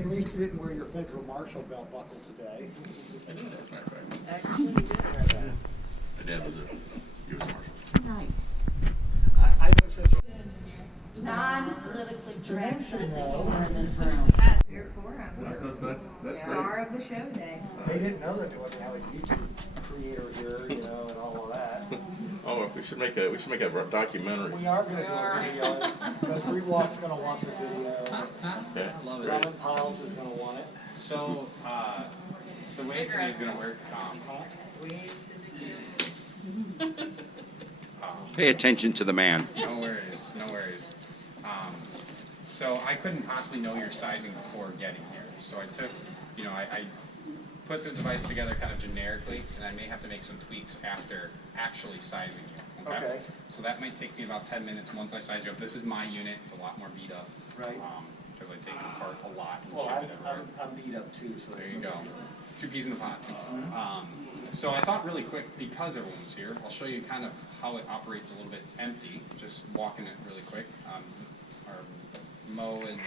At least you didn't wear your federal marshal belt buckle today. I did, as a matter of fact. Actually, you did. My dad was a U.S. Marshal. Nice. I know since Non-politically correct should sense of know. humor in this room. Here for him. That's Star of the show day. they didn't know that they wouldn't have a YouTube creator here, you know, and all of that. Oh, we should make a documentary. We are going to do a video because Rewalk's going to want the video. Yeah. Robin Piles is going to want it. So, the way today's going to work, Pay attention to the man. no worries, no worries. So I couldn't possibly know your sizing before getting here. So I took, I put the device together kind of generically, and I may have to make some tweaks after actually sizing you. Okay. So that might take me about 10 minutes once I size you up. This is my unit. It's a lot more beat up. Right. Because I take it apart a lot and Well, ship it everywhere. I'm beat up too, so There you go. 2 peas in a pot. So I thought really quick, because everyone's here, I'll show you kind of how it operates a little bit empty, just walking it really quick. Our Mo and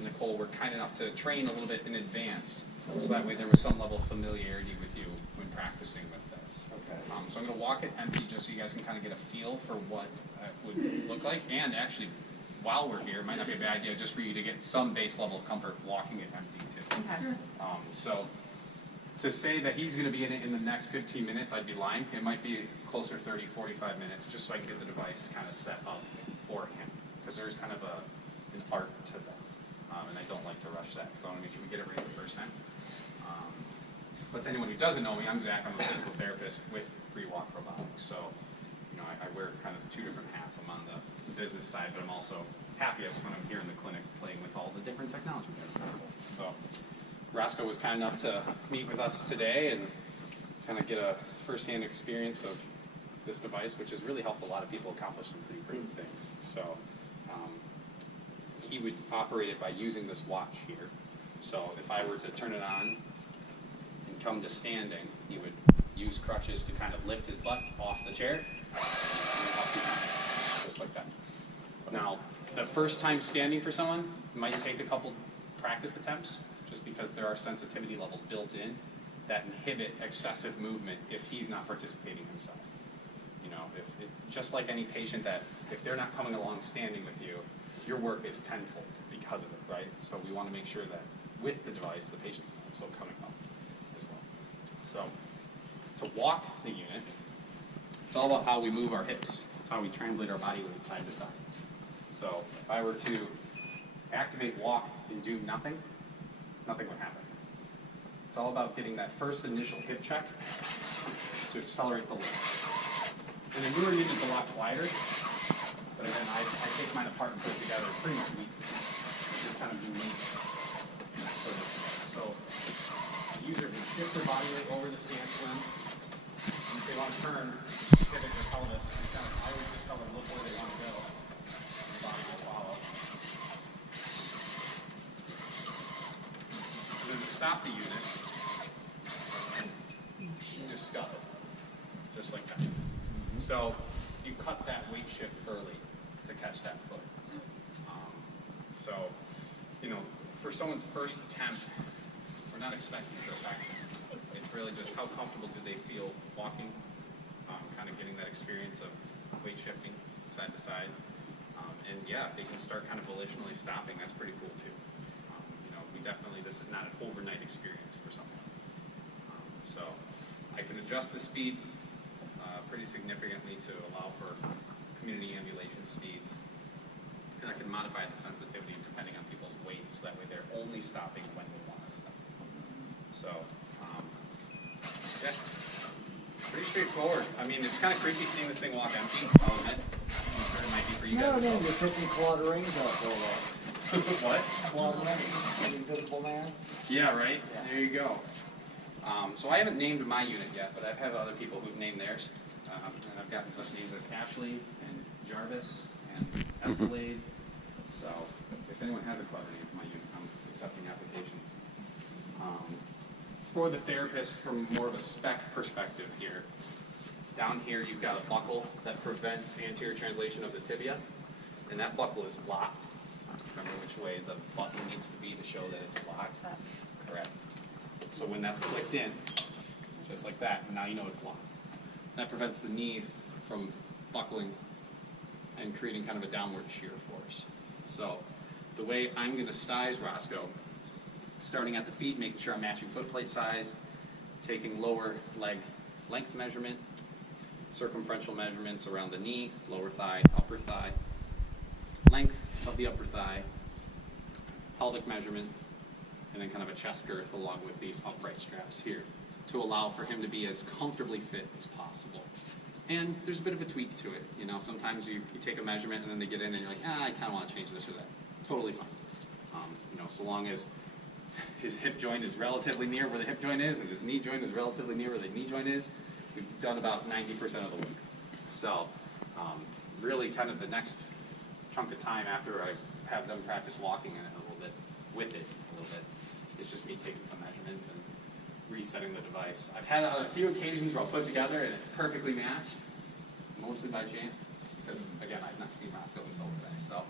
Nicole were kind enough to train a little bit in advance, so that way there was some level of familiarity with you when practicing with this. Okay. So I'm going to walk it empty just so you guys can kind of get a feel for what it would look like, and actually, while we're here, it might not be a bad idea just for you to get some base level of comfort walking it empty too. Okay. So to say that he's going to be in it in the next 15 minutes, I'd be lying. It might be closer 30, 45 minutes, just so I can get the device kind of set up for him, because there's kind of an art to that, and I don't like to rush that, because I want to make sure we get it right the first time. But to anyone who doesn't know me, I'm Zach. I'm a physical therapist with Rewalk Robotics. So, I wear kind of 2 different hats. I'm on the business side, but I'm also happiest when I'm here in the clinic playing with all the different technology that's available. So, Roscoe was kind enough to meet with us today and kind of get a first-hand experience of this device, which has really helped a lot of people accomplish some pretty great things. So, he would operate it by using this watch here. So, if I were to turn it on and come to standing, he would use crutches to kind of lift his butt off the chair and then up he comes, just like that. Now, the first time standing for someone might take a couple practice attempts, just because there are sensitivity levels built in that inhibit excessive movement if he's not participating himself. Just like any patient that, if they're not coming along standing with you, your work is tenfold because of it, right? So we want to make sure that with the device, the patient's also coming up as well. So to walk the unit, it's all about how we move our hips. It's how we translate our body weight side to side. So if I were to activate walk and do nothing, nothing would happen. It's all about getting that first initial hip check to accelerate the lift. And the newer unit's a lot quieter, but again, I take mine apart and put it together pretty much weekly, which is kind of unique for this. So the user can shift their body weight over the stance limb, and if they want to turn, pivot their pelvis, and I always just tell them look where they want to go, and the body will follow. And then to stop the unit, you just scuff it, just like that. So you cut that weight shift early to catch that foot. For someone's first attempt, we're not expecting perfection. It's really just how comfortable do they feel walking, kind of getting that experience of weight shifting side to side. And yeah, if they can start kind of volitionally stopping, that's pretty cool too. This is not an overnight experience for someone. So I can adjust the speed pretty significantly to allow for community ambulation speeds. And I can modify the sensitivity depending on people's weight, so that way they're only stopping when they want to stop. So, yeah, pretty straightforward. I mean, it's kind of creepy seeing this thing walk empty, I'll admit. I'm sure it might be for you guys. No, you're taking Claude range out there. What? Claude range, the invisible man. Yeah, right? Yeah. There you go. So I haven't named my unit yet, but I've had other people who've named theirs. And I've gotten such names as Ashley and Jarvis and Escalade. So if anyone has a clever name for my unit, I'm accepting applications. For the therapist, from more of a spec perspective here, down here you've got a buckle that prevents anterior translation of the tibia, and that buckle is locked. Remember which way the button needs to be to show that it's locked. Correct. So when that's clicked in, just like that, now you know it's locked. That prevents the knee from buckling and creating kind of a downward shear force. So the way I'm going to size Roscoe, starting at the feet, making sure I'm matching foot plate size, taking lower leg length measurement, circumferential measurements around the knee, lower thigh, upper thigh, length of the upper thigh, pelvic measurement, and then kind of a chest girth along with these upright straps here to allow for him to be as comfortably fit as possible. And there's a bit of a tweak to it. You know, sometimes you take a measurement and then they get in and you're like, I kind of want to change this or that. Totally fine. You know, so long as his hip joint is relatively near where the hip joint is and his knee joint is relatively near where the knee joint is, we've done about 90% of the work. So really kind of the next chunk of time after I have them practice walking in it a little bit, with it a little bit, it's just me taking some measurements and resetting the device. I've had a few occasions where I'll put it together and it's perfectly matched, mostly by chance, because again, I've not seen Roscoe until today. So,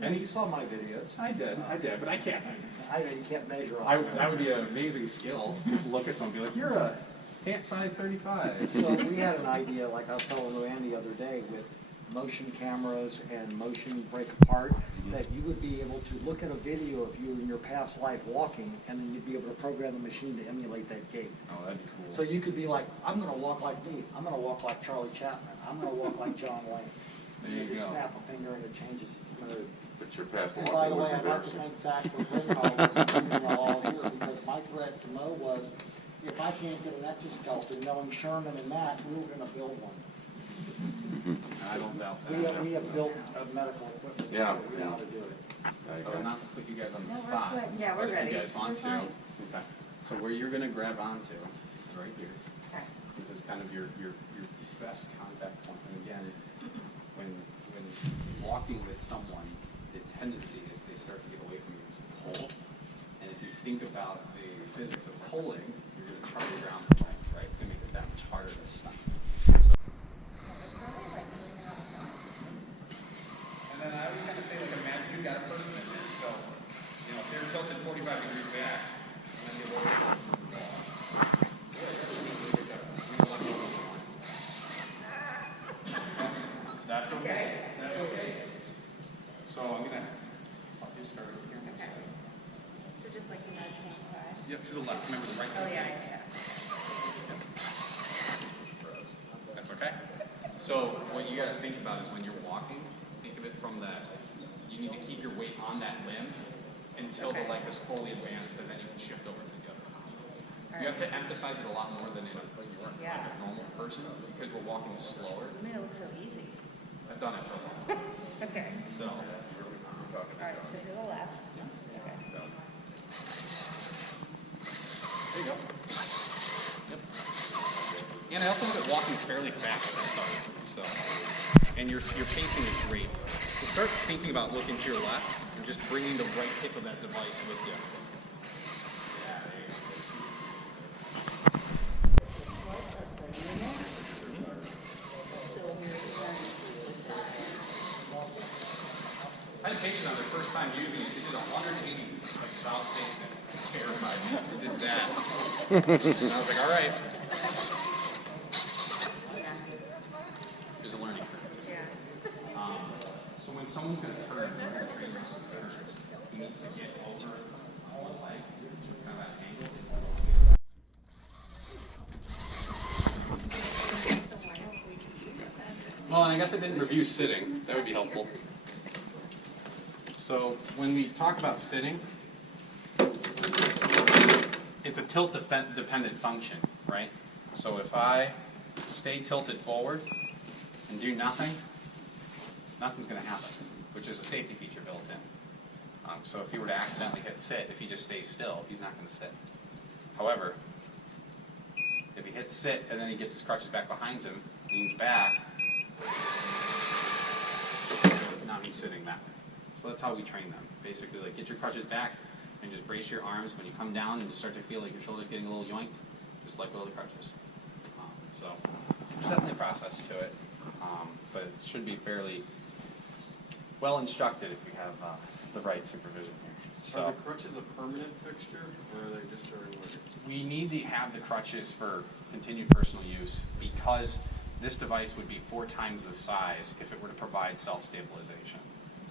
And you saw my videos. I did, but I can't. You can't measure all that. That would be an amazing skill. Just look at someone and be like, you're a pant size 35. So we had an idea, like I was telling Andy the other day, with motion cameras and motion break apart, that you would be able to look at a video of you in your past life walking, and then you'd be able to program the machine to emulate that gait. Oh, that'd be cool. So you could be like, I'm going to walk like me. I'm going to walk like Charlie Chapman. I'm going to walk like John Wayne. There you just go. snap a finger and it changes its mode. But your past And by walking the was way, I'd like to embarrassing. thank Zach for bringing all this all here, because my threat to Mo was, if I can't get an exoskeleton, knowing Sherman and Matt, we were going to build one. I don't doubt We that. have built medical equipment. Yeah. So we know how to do it. So not to put you guys on the No, we're spot. good. Yeah, we're but ready. If you guys want We're to. fine. Okay. So where you're going to grab onto is right here. Okay. This is kind of your best contact point. And again, when walking with someone, the tendency, if they start to get away from you, is to pull. And if you think about the physics of pulling, you're going to try to ground the legs, right? To make it that much harder to stop. So. And then I was going to say, like, imagine you got a person in there. So, you know, if they're tilted 45 degrees back, and then you look at That's okay. That's okay. So I'm going to just start over here. Okay. So just like you imagine outside? Yep, to the left. Remember the right Oh, yeah, hand. yeah. That's okay. So what you got to think about is when you're walking, think of it from that. You need to keep your weight on that limb until the leg is fully advanced, and then you can shift over to the other. You have to emphasize it a lot more than in like a normal person, because we're walking slower. You made it look so easy. I've done it for a while. Okay. So All right, so to the left. Okay. there you go. Yep. And I also look at walking fairly fast to start. So, and your pacing is great. So start thinking about looking to your left and just bringing the right hip of that device with you. I had a patient on their first time using it. They did 180 like without facing. Terrified. They did that. And I was like, all right. There's a learning curve. Yeah. So when someone's going to turn, when you're training someone to turn, he needs to get over the leg, kind of that angle. Well, and I guess I didn't review sitting. That would be helpful. So when we talk about sitting, it's a tilt-dependent function, right? So if I stay tilted forward and do nothing, nothing's going to happen, which is a safety feature built in. So if he were to accidentally hit sit, if he just stays still, he's not going to sit. However, if he hits sit and then he gets his crutches back behind him, leans back, now he's sitting that way. So that's how we train them. Basically, like, get your crutches back and just brace your arms. When you come down and you start to feel like your shoulder's getting a little yoinked, just let go of the crutches. So there's definitely a process to it, but it should be fairly well instructed if you have the right supervision here. So Are the crutches a permanent fixture, or are they just during winter? we need to have the crutches for continued personal use because this device would be 4 times the size if it were to provide self-stabilization.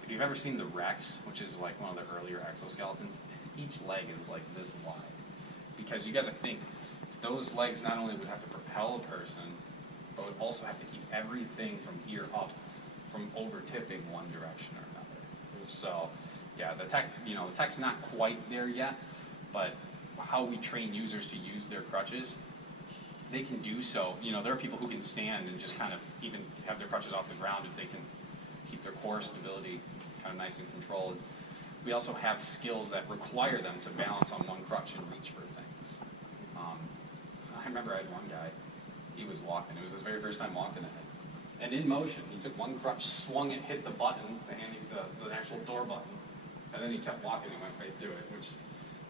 If you've ever seen the Rex, which is like one of the earlier exoskeletons, each leg is like this wide. Because you got to think, those legs not only would have to propel a person, but would also have to keep everything from here up from over tipping one direction or another. So, yeah, the tech's not quite there yet, but how we train users to use their crutches, they can do so. You know, there are people who can stand and just kind of even have their crutches off the ground if they can keep their core stability kind of nice and controlled. We also have skills that require them to balance on one crutch and reach for things. I remember I had one guy, he was walking. It was his very first time walking ahead. And in motion, he took one crutch, swung it, hit the button, the actual door button, and then he kept walking and went right through it, which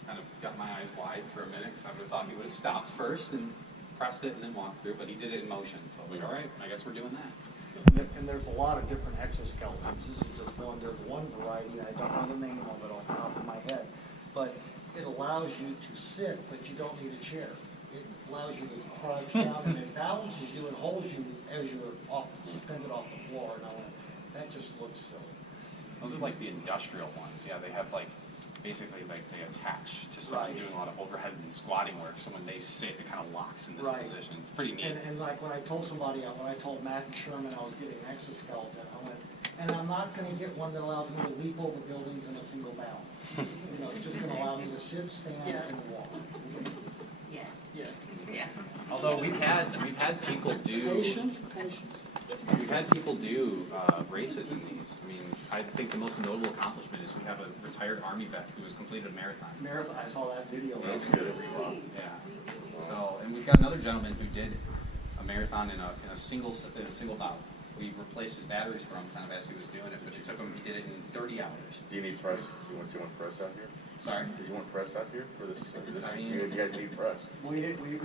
kind of got my eyes wide for a minute because I would have thought he would have stopped first and pressed it and then walked through, but he did it in motion. So I was like, all right, I guess we're doing that. And there's a lot of different exoskeletons. This is just one. There's one variety. I don't know the name of it off the top of my head, but it allows you to sit, but you don't need a chair. It allows you to crouch down, and it balances you and holds you as you're suspended off the floor. And I went, that just looks silly. Those are like the industrial ones. Yeah, they have like, basically like they attach to someone Right. doing a lot of overhead and squatting work. So when they sit, it kind of locks in this Right. position. It's pretty neat. And like when I told somebody, when I told Matt and Sherman I was getting an exoskeleton, I went, and I'm not going to get one that allows me to leap over buildings in a single bound. You know, it's just going to allow me to sit, stand, and walk. Yeah. Although we've had people do Patience. we've had people do races in these. I mean, I think the most notable accomplishment is we have a retired Army vet who has completed a marathon. Marathon, I saw that video. That's good. Yeah. So, and we've got another gentleman who did a marathon in a single bout. We replaced his batteries for him kind of as he was doing it, but it took him. He did it in 30 hours. Do you need press? Do you want press out here? Sorry. Did you want press out here for this? I mean- You guys need press. We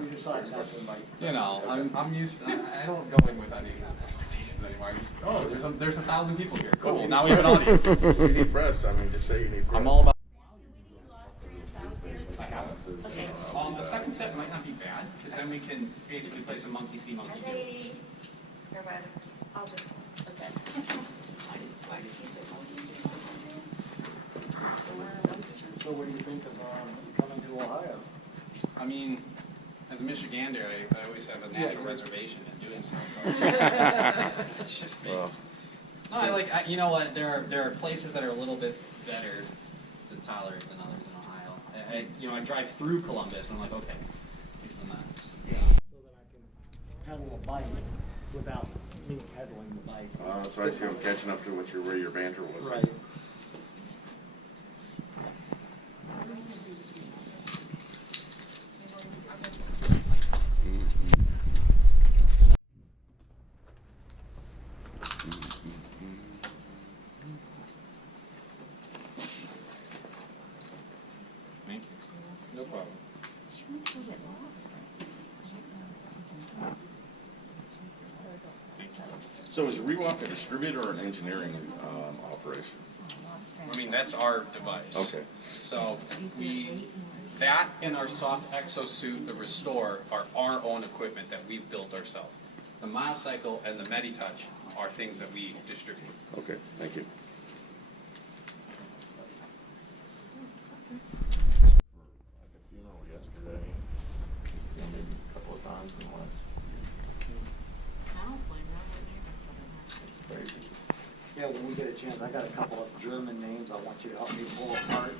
decided not to invite. You know, I'm used to, I don't go in with any expectations anymore. I just, oh, there's 1,000 people here. Cool, now we have an audience. If you need press, I mean, just say you need press. I'm all about. I have it. Okay. The second set might not be bad, because then we can basically play some monkey see, monkey do. Hey, never mind. I'll just, okay. Why did you say monkey see, So what do you think of coming to Ohio? I mean, as a Michigander, I always have a natural reservation in doing so. It's just me. Well, No, you know what, there are places that are a little bit better to tolerate than others in Ohio. I drive through Columbus, and I'm like, okay, these are nuts. Yeah. So that I can pedal a bike without me pedaling the bike. so I see I'm catching up to where your banter was. Right. Thank you. No problem. Thank you. So is Rewalk a distributor or an engineering operation? I mean, that's our device. Okay. So that and our soft exosuit, the Restore, are our own equipment that we've built ourselves. The MyoCycle and the MediTouch are things that we distribute. Okay, thank you. Like a funeral yesterday, maybe a couple of times in the last. It's crazy. Yeah, when we get a chance, I got a couple of German names I want you to help me pull apart,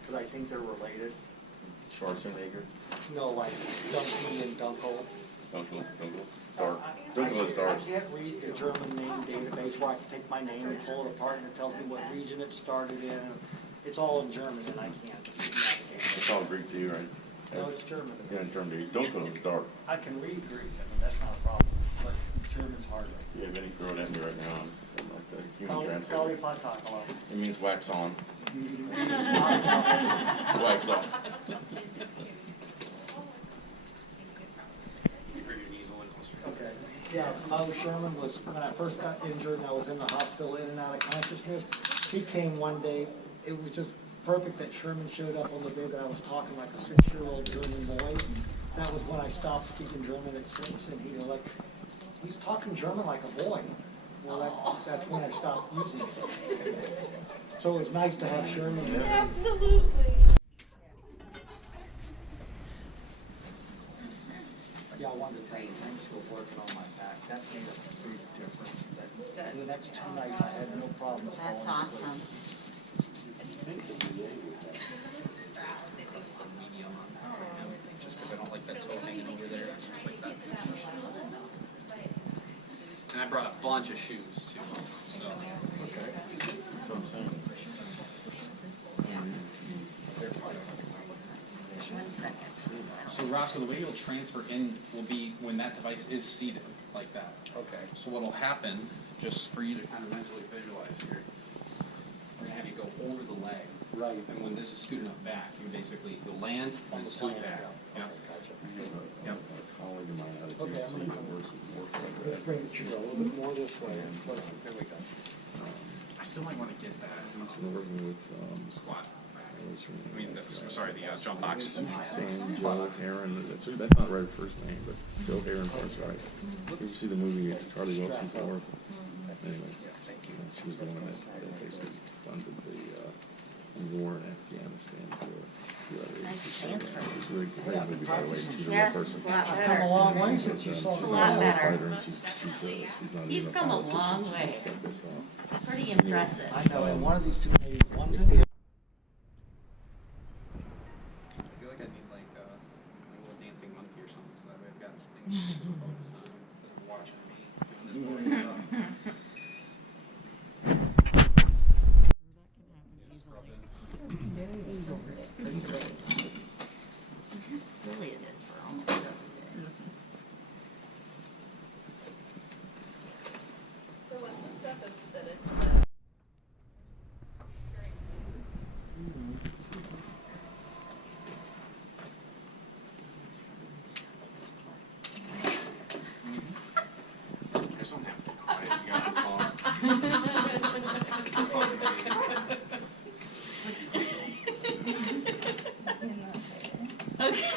because I think they're related. Schwarzenegger, No, like Dunky and Dunkel. Dunkel, Dark. Dunkel is dark. I can't read the German name database where I can take my name and pull it apart and it tells me what region it started in. It's all in German and I can't navigate It's all Greek to you, right? it. No, it's German. Yeah, in terms of Dunkel is dark. I can read Greek, I mean, that's not a problem, but German's hard. Yeah, Vinny throw it at me right now. I'm like the human Tell translator. me if I talk a lot. It means wax on, Not a problem. wax off. Bring your knees a little closer. Okay. Yeah, Mo Sherman was, when I first got injured and I was in the hospital in and out of consciousness, he came one day, it was just perfect that Sherman showed up on the day that I was talking like a 6-year-old German boy. That was when I stopped speaking German at 6, and he was like, he's talking German like a boy. Well, that's when I stopped using it. So it was nice to have Sherman there. Absolutely. Yeah, I wanted to tell you, thanks for working on my back. That made a big difference. The next 2 nights, I had no problems falling That's asleep. awesome. Just because I don't like that toe hanging over there. It's just like that. And I brought a bunch of shoes too. So. That's what I'm saying. One second. So Roscoe, the way you'll transfer in will be when that device is seated like that. Okay. So what'll happen, just for you to kind of mentally visualize here, we're gonna have you go over the leg. Right. And when this is scooting up back, you'll land and scoot back. Yep. Yep. Colleague of mine out of Okay, DC I'm gonna that works like Let's that. bring the chair a little bit more this way. There we go. I still might want to get that Been working with, squat back. what's her I mean, name? sorry, the jump box. Sam, Joe, Aaron, that's not right first name, but Joe Aaron first, right? Did you see the movie Charlie Wilson for? Anyway, she was the one that basically funded the war in Afghanistan for Nice transfer. She's really very good, by the way. She's a real Yeah, person. it's a lot I've come a better. long way since you saw It's a the lot video. better. Fighter, and she's not He's even a come a politician. long She way. just got this off. Pretty impressive. I know, and one of these two ladies, one's in the I feel like I need like a little dancing monkey or something, so that way I've got things to focus on instead of watching me doing this boring stuff. Just rub in. Really it is for almost every day. So what stuff is submitted to the? You guys don't have to be quiet, you guys can talk. Still talking to me. Okay.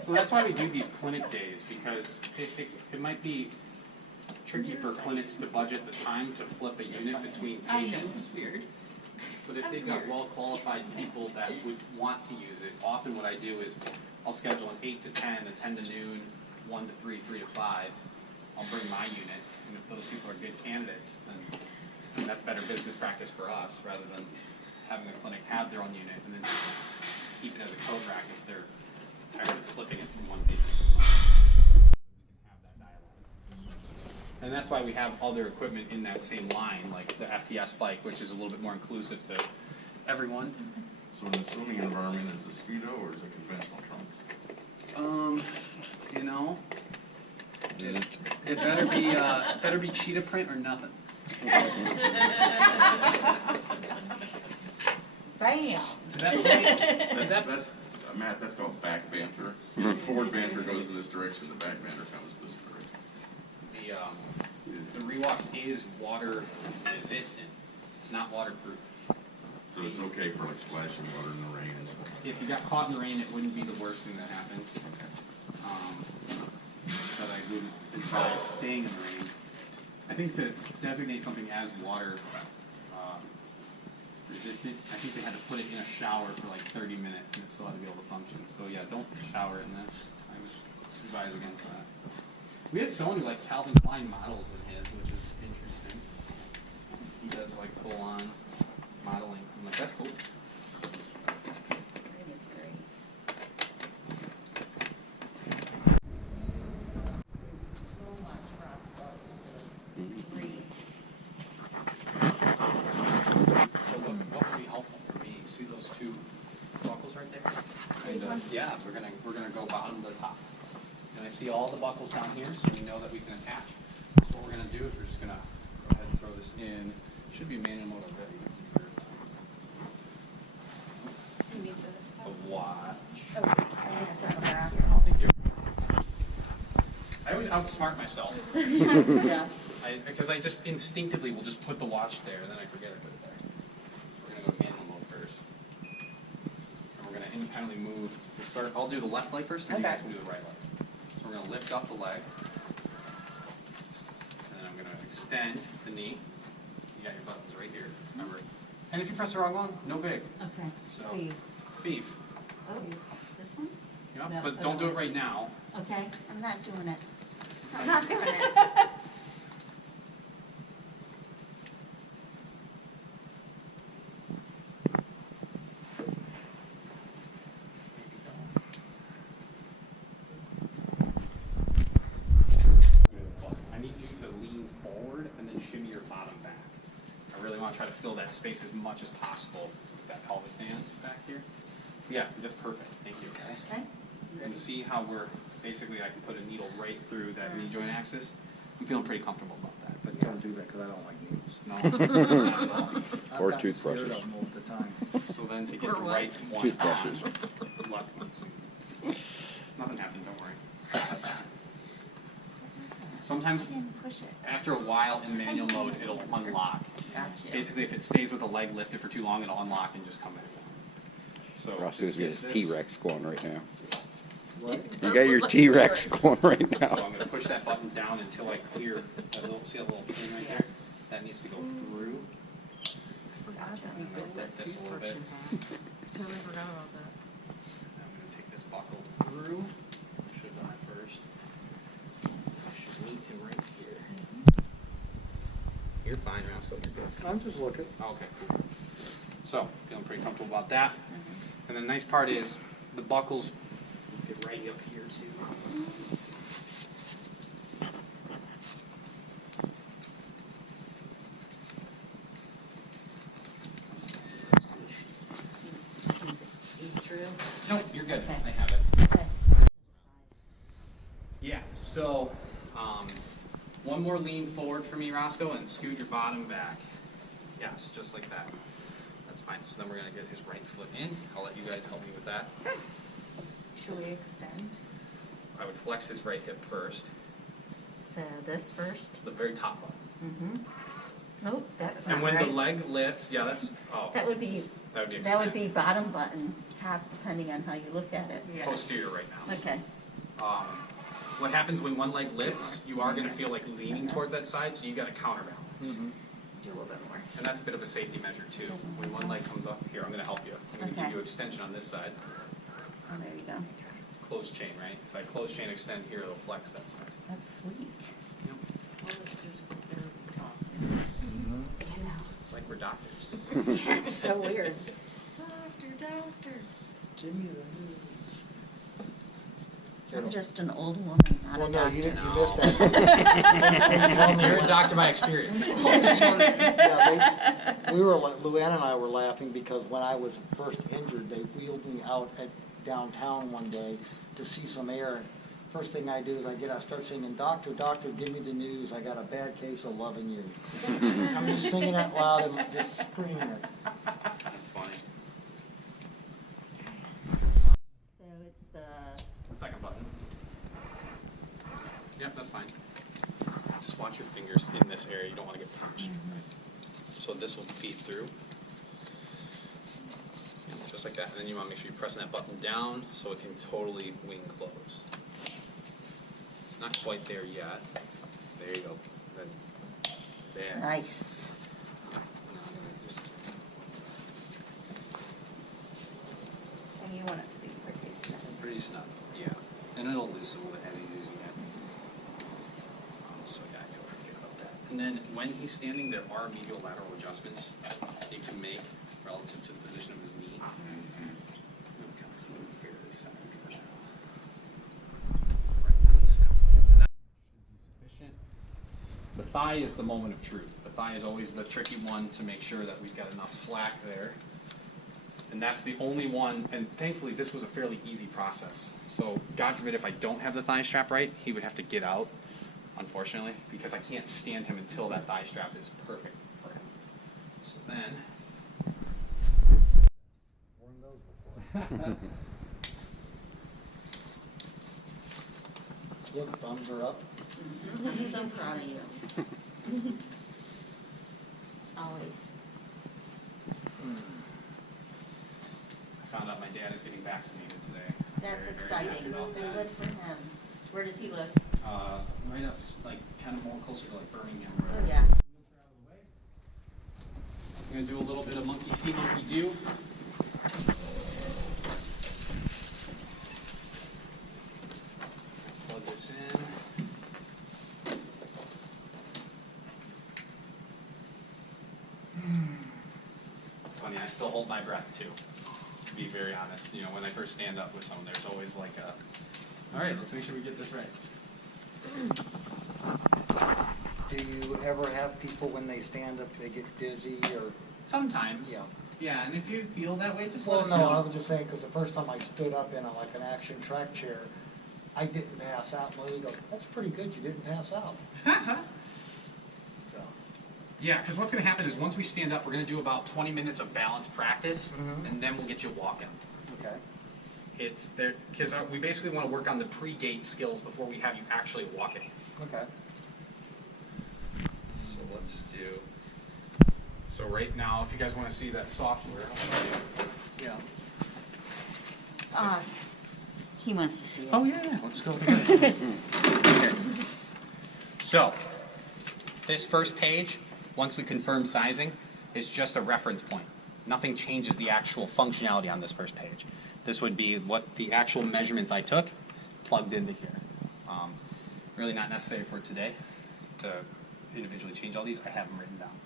So that's why we do these clinic days, because it might be tricky for clinics to budget the time to flip a unit between patients. Weird. But if they've got well-qualified people that would want to use it, often what I do is I'll schedule an 8 to 10, a 10 to noon, 1 to 3, 3 to 5. I'll bring my unit, and if those people are good candidates, then that's better business practice for us, rather than having the clinic have their own unit and then keep it as a code rack if they're tired of flipping it from one patient to another. We can have that dialogue. And that's why we have other equipment in that same line, like the FES bike, which is a little bit more inclusive to everyone. So in the swimming environment, is it Speedo or is it conventional trunks? You know, it better be cheetah print or nothing. Bam! To that point, That's Matt, that's called back banter. Forward banter goes in this direction, the back banter comes this direction. the Rewalk is water resistant. It's not waterproof. So it's okay for like splashing water in the rain and stuff. If you got caught in the rain, it wouldn't be the worst thing that happened. But I would advise staying in the rain. I think to designate something as water resistant, I think they had to put it in a shower for like 30 minutes and it still had to be able to function. So yeah, don't shower in this. I would advise against that. We had someone who like Calvin Klein models in his, which is interesting. He does like full on modeling. I'm like, that's cool. I think it's great. So much, Roscoe. Great. So what would be helpful for me? See those two buckles right there? Yeah, we're gonna go bottom to top. And I see all the buckles down here, so we know that we can attach. So what we're gonna do is we're just gonna go ahead and throw this in. Should be manual mode already. The watch. Thank you. I always outsmart myself. Yeah. Because I just instinctively will just put the watch there, and then I forget I put it there. So we're gonna go manual mode first. independently move to start. I'll do the left leg first, and then you guys can do the right leg. So we're going to lift up the leg. And then I'm going to extend the knee. You got your buttons right here, remember. And if you press the wrong one, no big. Okay. So, Beef. beef. Oh, this one? Yeah, No, but the don't do it one. right now. Okay, I'm not doing it. I'm not doing it. I need you to lean forward and then shimmy your bottom back. I really want to try to fill that space as much as possible with that pelvic band back here. Yeah, that's perfect. Thank you. Okay? And see how we're, basically I can put a needle right through that knee joint axis. I'm feeling pretty comfortable about that. But don't do that, because I don't like needles. Not at all. I've Or gotten scared toothbrushes. of them all the time. So then to get the right one Toothbrushes. on, left one. Nothing happened, don't worry. Sometimes I didn't push it. after a while in manual mode, it'll unlock. Gotcha. Basically, if it stays with the leg lifted for too long, it'll unlock and just come back down. So Roscoe's got his this- T-Rex going right now. What? You got your T-Rex going right So now. I'm going to push that button down until I clear that little, see that little pin right there? That needs to go through. Lift this a little bit. Totally forgot about that. I'm going to take this buckle through. Should have done it first. I should meet him right here. You're fine, Roscoe. You're good. I'm just looking. Okay, cool. So, feeling pretty comfortable about that. And the nice part is the buckles, let's get right up here too. Nope, you're good. Okay. I have it. Okay. Yeah, so one more lean forward for me, Roscoe, and scoot your bottom back. Yes, just like that. That's fine. So then we're going to get his right foot in. I'll let you guys help me with that. Should we extend? I would flex his right hip first, So this first? the very top one. Mm-hmm. Nope, that's not And when right. the leg lifts, yeah, that's, oh, That would be, that would be that would extend. be bottom button, top, depending on how you look at it. Posterior right now. Okay. What happens when one leg lifts, you are going to feel like leaning towards that side, so you got to counterbalance. Do a little bit more. And that's a bit of a safety measure too. When one leg comes up, here, I'm going to help you. I'm going to Okay. give you extension on this side. Oh, there you go. Closed chain, right? If I close chain extend here, it'll flex that side. That's sweet. What was physical therapy talk? You know. It's like we're doctors. It's so weird. Doctor. Give me the news. I'm just an old woman, not Well, a no, doctor. you missed that. Didn't tell me You're a what- doctor by experience. Yeah, Luann and I were laughing because when I was first injured, they wheeled me out at downtown one day to see some air. And first thing I do is I start singing, "Doctor, doctor, give me the news. I got a bad case of loving you." I'm just singing out loud and just screaming it. That's funny. So it's the, The second button. Yep, that's fine. Just watch your fingers in this area. You don't want to get pinched. Right? So this will feed through. Yep, just like that. And then you want to make sure you're pressing that button down so it can totally wing close. Not quite there yet. There you go. Then there. nice. Yep. Now I'm gonna just And you want it to be pretty snug. pretty snug. Yeah. And it'll loosen a little bit as he's using it. So yeah, I feel pretty good about that. And then when he's standing, there are medial lateral adjustments he can make relative to the position of his knee. Okay, keep him fairly centered for now. Right now he's comfortable. And that should be sufficient. The thigh is the moment of truth. The thigh is always the tricky one to make sure that we've got enough slack there. And that's the only one, and thankfully this was a fairly easy process. So God forbid if I don't have the thigh strap right, he would have to get out, unfortunately, because I can't stand him until that thigh strap is perfect for him. So then, Worn those before. Look, thumbs are up. I'm so proud of you. Always. I found out my dad is getting vaccinated today. That's Very, very happy exciting. about Good that. for him. Where does he live? Right up, like, kind of more closer to like Birmingham. Oh, yeah. Wheelchair out of the way. I'm gonna do a little bit of monkey see, monkey do. Plug this in. It's funny, I still hold my breath too, to be very honest. You know, when I first stand up with someone, there's always like a, all right, let's make sure we get this right. Do you ever have people when they stand up, they get dizzy or? Sometimes. Yeah. Yeah, and if you feel that way, just Well, let us no, know. I was just saying, because the first time I stood up in like an action track chair, I didn't pass out. And Lily goes, "That's pretty good, you didn't pass out." So, Yeah, because what's going to happen is once we stand up, we're going to do about 20 minutes of balance practice, Mhm. and then we'll get you walking. okay. It's there because we basically want to work on the pre-gait skills before we have you actually walking. Okay. So let's do. So right now, if you guys want to see that software, I'll show you. Yeah. He wants to see it. Oh yeah, let's go together. Here. So, this first page, once we confirm sizing, is just a reference point. Nothing changes the actual functionality on this first page. This would be what the actual measurements I took plugged into here. Really not necessary for today to individually change all these. I have them written down.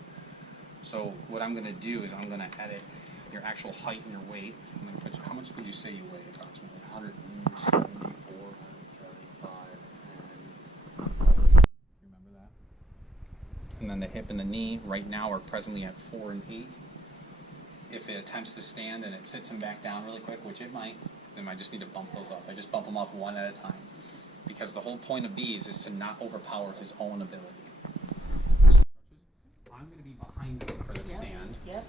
So what I'm going to do is I'm going to edit your actual height and your weight. I'm going to put, how much would you say you weigh approximately? 174, 175, and remember that? And then the hip and the knee right now are presently at 4 and 8. If it attempts to stand and it sits him back down really quick, which it might, then I just need to bump those up. I just bump them up one at a time. Because the whole point of these is to not overpower his own ability. So I'm going to be behind you for the stand. Yep.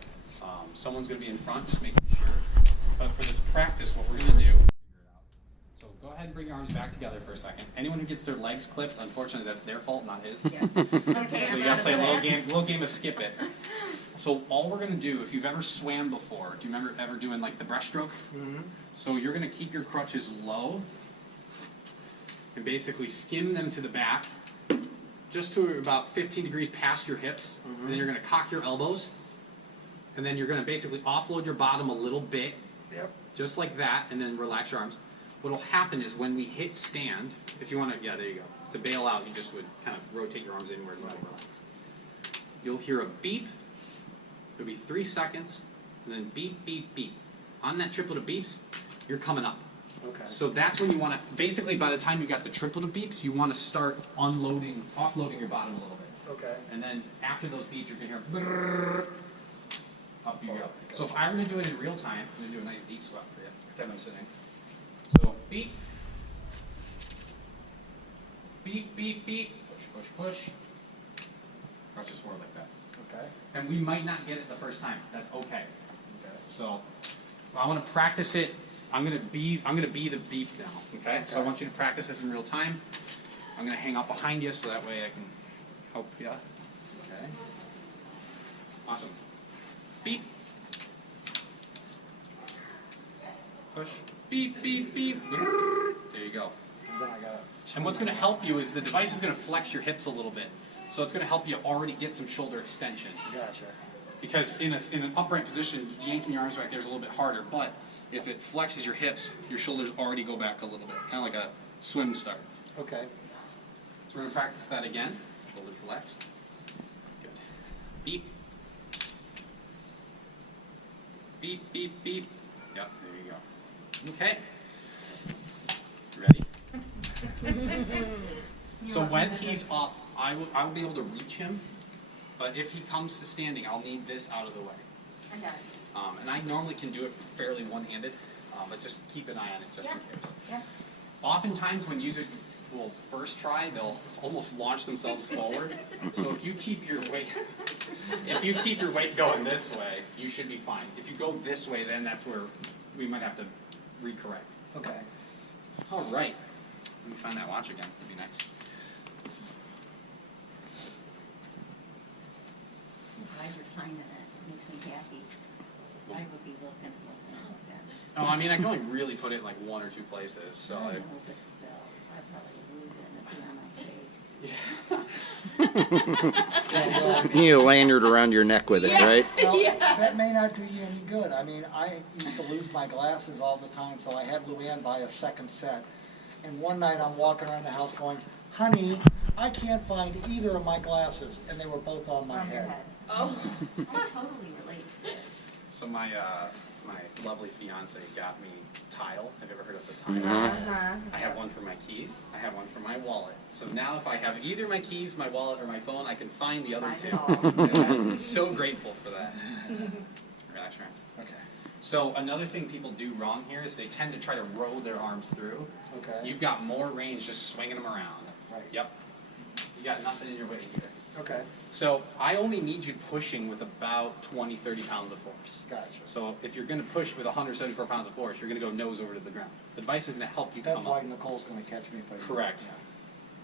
Someone's going to be in front, just making sure. But for this practice, what we're going to do, so go ahead and bring your arms back together for a second. Anyone who gets their legs clipped, unfortunately, that's their fault, not his. Yeah. Okay, So I'm you out got to of play a that. little game of skip it. So all we're going to do, if you've ever swam before, do you remember ever doing like the breaststroke? Mm-hmm. So you're going to keep your crutches low and basically skim them to the back, just to about 15 degrees past your hips. And then you're going to cock your elbows. And then you're going to basically offload your bottom a little bit, Yep. just like that, and then relax your arms. What will happen is when we hit stand, if you want to, yeah, there you go. To bail out, you just would kind of rotate your arms inward and let it relax. You'll hear a beep. It'll be 3 seconds, and then beep, beep, beep. On that triplet of beeps, you're coming up. Okay. So that's when you want to, basically by the time you got the triplet of beeps, you want to start offloading your bottom a little bit. Okay. And then after those beeps, you're going to hear brrrr, up you go. So if I were to do it in real time, I'm going to do a nice deep squat for you. Pretend I'm sitting. So beep. Beep, beep, beep. Push, push, push. Crush this forward like that. Okay. And we might not get it the first time. That's okay. Okay. So I want to practice it. I'm gonna be the beep now. Okay? So I want you to practice this in real time. I'm gonna hang out behind you so that way I can help you. Okay. Awesome. Beep. Push. Beep, beep, beep. There you go. And then I got. And what's going to help you is the device is going to flex your hips a little bit. So it's going to help you already get some shoulder extension. Gotcha. Because in an upright position, yanking your arms back there is a little bit harder. But if it flexes your hips, your shoulders already go back a little bit. Kind of like a swim start. Okay. So we're going to practice that again. Shoulders relaxed. Good. Beep. Beep, beep, beep. Yep, there you go. Okay. Ready? So when he's up, I will be able to reach him, but if he comes to standing, I'll need this out of the way. I got it. And I normally can do it fairly one-handed, but just keep an eye on it just in case. Yeah. Oftentimes when users will first try, they'll almost launch themselves forward. So if you keep your weight going this way, you should be fine. If you go this way, then that's where we might have to recorrect. Okay. All right. Let me find that watch again. That'd be nice. I'm glad you're finding it. It makes me happy. I would be looking like that. Oh, I mean, I can only really put it in like one or two places, so I I, know, but still, I probably would lose it and it'd be on my face. You need a lanyard around your neck with it, right? Well, that may not do you any good. I mean, I used to lose my glasses all the time, so I had Luann buy a second set. And one night I'm walking around the house going, honey, I can't find either of my glasses. And they were both on my On your head. head. Oh. I totally relate to this. so my lovely fiance got me tile. Have you ever heard of the tile? Uh-huh. I have one for my keys. I have one for my wallet. So now if I have either my keys, my wallet, or my phone, I can find the other Find two. it all. And I'm so grateful for that. Relax, right? Okay. So another thing people do wrong here is they tend to try to roll their arms through. Okay. You've got more range just swinging them around. Right. Yep. You got nothing in your way here. Okay. So I only need you pushing with about 20, 30 pounds of force. Gotcha. So if you're going to push with 174 pounds of force, you're going to go nose over to the ground. The device is going to help you That's come why up. Nicole's going to catch me if I do. Correct. Yeah.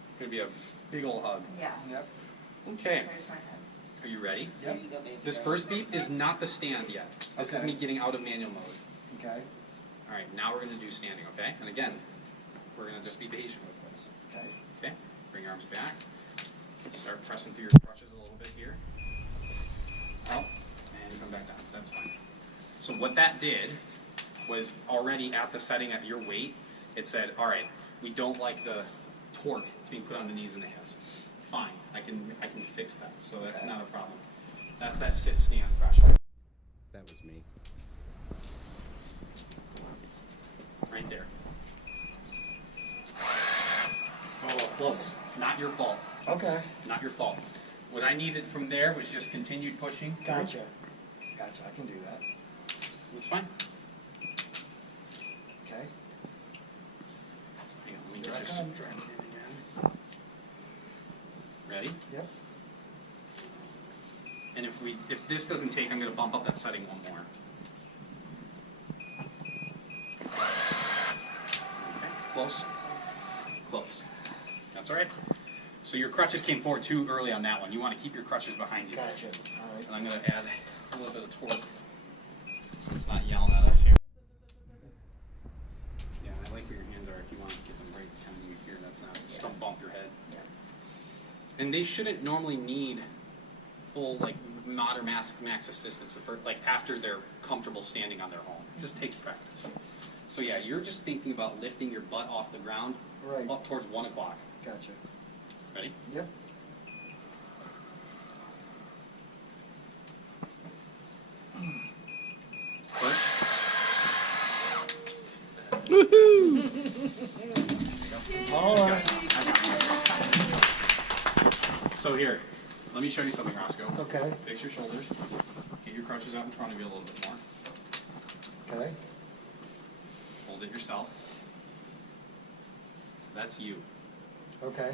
It's going to be a big old hug. Yeah. Yep. Okay. There's my head. Are you ready? There Yep. you go, baby. This first beep is not the stand yet. This is Okay. me getting out of manual mode. Okay. All right, now we're going to do standing, okay? And again, we're going to just be patient with this. Okay. Okay? Bring your arms back. Start pressing through your crutches a little bit here. Out, and come back down. That's fine. So what that did was already at the setting at your weight, it said, all right, we don't like the torque that's being put on the knees and the hips. Fine, I can fix that, so that's Okay. not a problem. That's that sit-stand pressure. That was me. Right there. Oh, close. Not your fault. Okay. Not your fault. What I needed from there was just continued pushing. Gotcha. Gotcha. I can do that. That's fine. Okay. Hang on, let me Here I just come. drag it in again. Ready? Yep. And if this doesn't take, I'm going to bump up that setting one more. Okay, close. Close. That's all right. So your crutches came forward too early on that one. You want to keep your crutches behind you. Gotcha. All right. And I'm going to add a little bit of torque so it's not yelling at us here. Yeah, I like where your hands are if you want to get them right kind of here. That's not, just don't bump your head. And they shouldn't normally need full like modern max assistance for, like after they're comfortable standing on their own. It just takes practice. So yeah, you're just thinking about lifting your butt off the ground Right. up towards 1 o'clock. Gotcha. Ready? Yep. Push. All right. So here, let me show you something, Roscoe. Okay. Fix your shoulders. Get your crutches out in front of you a little bit more. Okay. Hold it yourself. That's you. Okay.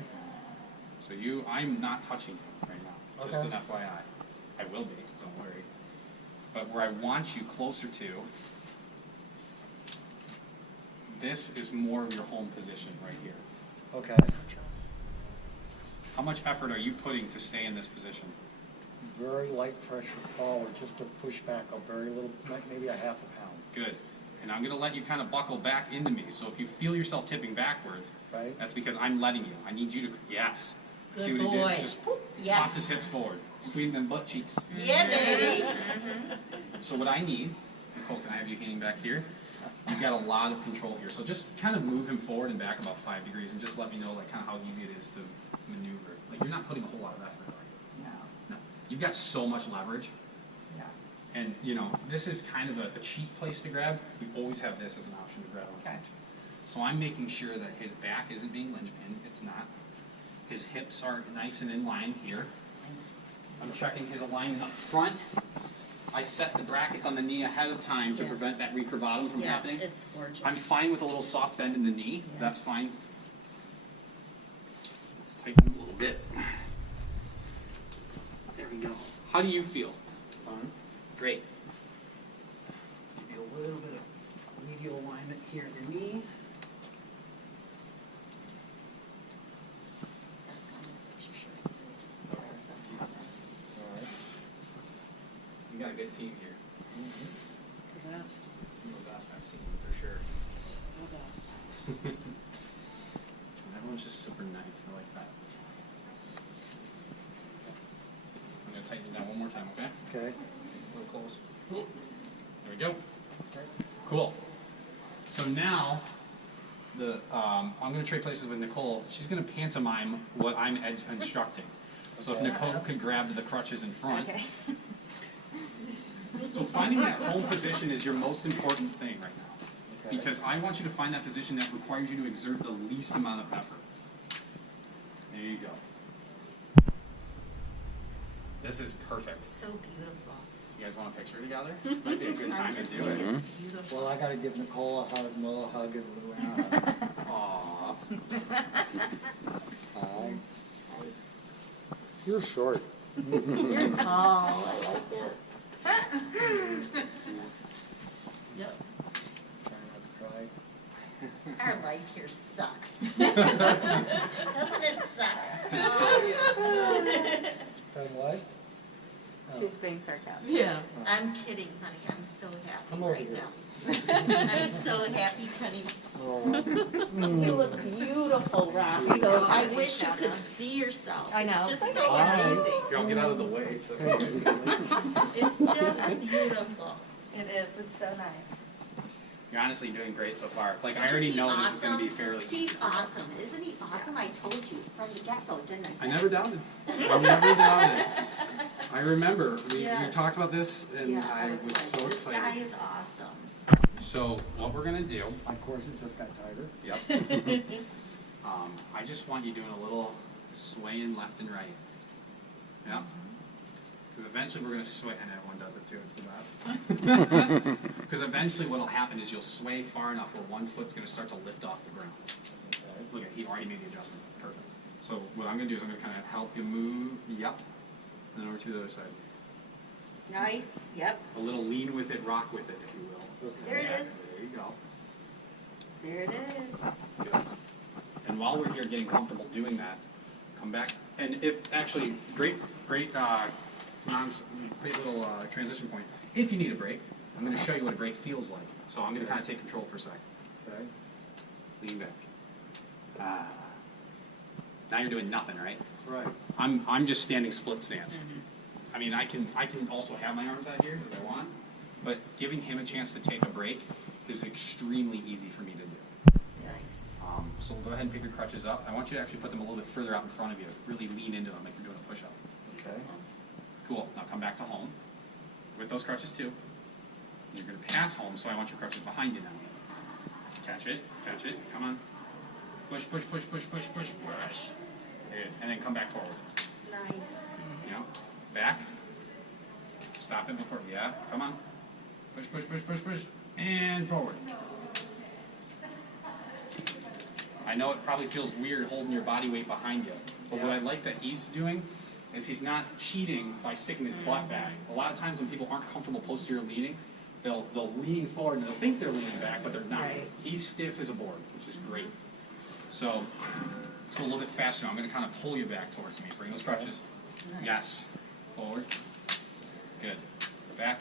So you, I'm not touching you right now. Just Okay. an FYI. I will be, don't worry. But where I want you closer to, this is more of your home position right here. Okay. How much effort are you putting to stay in this position? Very light pressure forward, just to push back a very little, maybe a half a pound. Good. And I'm going to let you kind of buckle back into me. So if you feel yourself tipping backwards, Right. that's because I'm letting you. I need you to, yes. Good See what he boy. did? Just pop Yes. his hips forward. Squeeze them butt cheeks. Yeah, baby. So what I need, Nicole, can I have you hanging back here? You've got a lot of control here. So just kind of move him forward and back about 5 degrees and just let me know like kind of how easy it is to maneuver. Like you're not putting a whole lot of effort, are you? No. No. You've got so much leverage. Yeah. And, you know, this is kind of a cheap place to grab. We always have this as an option to grab on Okay. cage. So I'm making sure that his back isn't being linchpinned. It's not. His hips are nice and in line here. I'm checking his alignment up front. I set the brackets on the knee ahead of time to Yes. prevent that recurvatum from Yes, happening. it's gorgeous. I'm fine with a little soft bend in the knee. Yeah. That's fine. Let's tighten a little bit. There we go. How do you feel? Fun? Great. Let's give you a little bit of medial alignment here at your knee. That's kind of a picture shirt. Just throw something on there. All right. You got a good team here. The best. Some of the best I've seen. Everyone's just super nice. I like that. I'm gonna tighten it down one more time, okay? Okay. A little close. There we go. Okay. Cool. So now, I'm going to trade places with Nicole. She's going to pantomime what I'm instructing. So if Nicole could grab the crutches in front. Okay. So finding that home position is your most important thing right now. Okay. Because I want you to find that position that requires you to exert the least amount of effort. There you go. This is perfect. So beautiful. You guys want a picture together? This might be a good I time to just do think it. it's beautiful. Well, I gotta give Nicole a hug, Mo a hug, and Lou a hug. Aww. Hi. You're short. You're tall. I like it. Yep. Try not to cry. Our life here sucks. Doesn't it suck? And what? She was being sarcastic. Yeah. I'm kidding, honey. I'm so happy Come over right here. now. I'm so happy, honey. Oh. You look beautiful, Roscoe. I wish you could see yourself. I know. It's just so Hi. amazing. Here, I'll get out of the way. So It's just beautiful. It is, it's so nice. You're honestly doing great so far. Like, I already know this is going to be fairly easy. He's awesome. Isn't he awesome? I told you from the get-go, didn't I? I never doubted. I never doubted. I remember, we Yes. talked about this, and Yeah, I was like, so this guy excited. is awesome. So, what we're going to do, My corset just got tighter. yep. I just want you doing a little swaying left and right. Yep. Because eventually we're going to sway, and everyone does it too, it's the best. Because eventually what will happen is you'll sway far enough where one foot's going to start to lift off the ground. Look at, he already made the adjustment, that's perfect. So what I'm going to do is I'm going to kind of help you move, yep, and then over to the other side. Nice. Yep. A little lean with it, rock with it, if you will. There it Yeah, is. There you go. There it is. Good. And while we're here getting comfortable doing that, come back. And if, actually, great little transition point. If you need a break, I'm going to show you what a break feels like. So I'm going to kind of take control for a second. Okay. Lean back. Now you're doing nothing, right? Right. I'm just standing split stance. I mean, I can also have my arms out here if I want, but giving him a chance to take a break is extremely easy for me to do. Nice. So we'll go ahead and pick your crutches up. I want you to actually put them a little bit further out in front of you. Really lean into them like you're doing a push-up. Okay. Cool. Now come back to home with those crutches too. You're going to pass home, so I want your crutches behind you now. Catch it. Come on. Push, push, push, push, push, push, push. Good. And then come back forward. Nice. Yeah. Back. Stop it before. Yeah. Come on. Push, push, push, push, push. And forward. I know it probably feels weird holding your body weight behind you, but what I like that he's doing is he's not cheating by sticking his butt back. A lot of times when people aren't comfortable posterior leaning, they'll lean forward and they'll think they're leaning back, but they're not. Right. He's stiff as a board, which is great. So, let's go a little bit faster. I'm going to kind of pull you back towards me. Bring those crutches. Nice. Yes. Forward. Good. Back.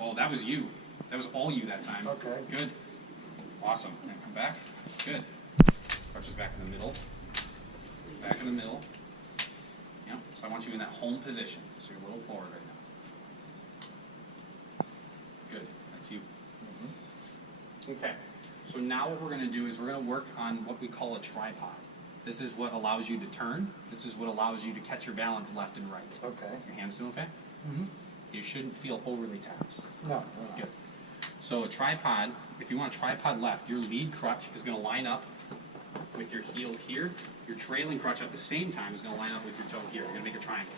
Oh, that was you. That was all you that time. Okay. Good. Awesome. And come back. Good. Crutches back in the middle. Sweet. Back in the middle. Yeah. So I want you in that home position. So you're a little forward right now. Good. That's you. Okay. So now what we're going to do is we're going to work on what we call a tripod. This is what allows you to turn. This is what allows you to catch your balance left and right. Okay. Your hands doing okay? Mm-hmm. You shouldn't feel overly taxed. No. Good. So a tripod, if you want a tripod left, your lead crutch is going to line up with your heel here. Your trailing crutch at the same time is going to line up with your toe here. You're going to make a triangle.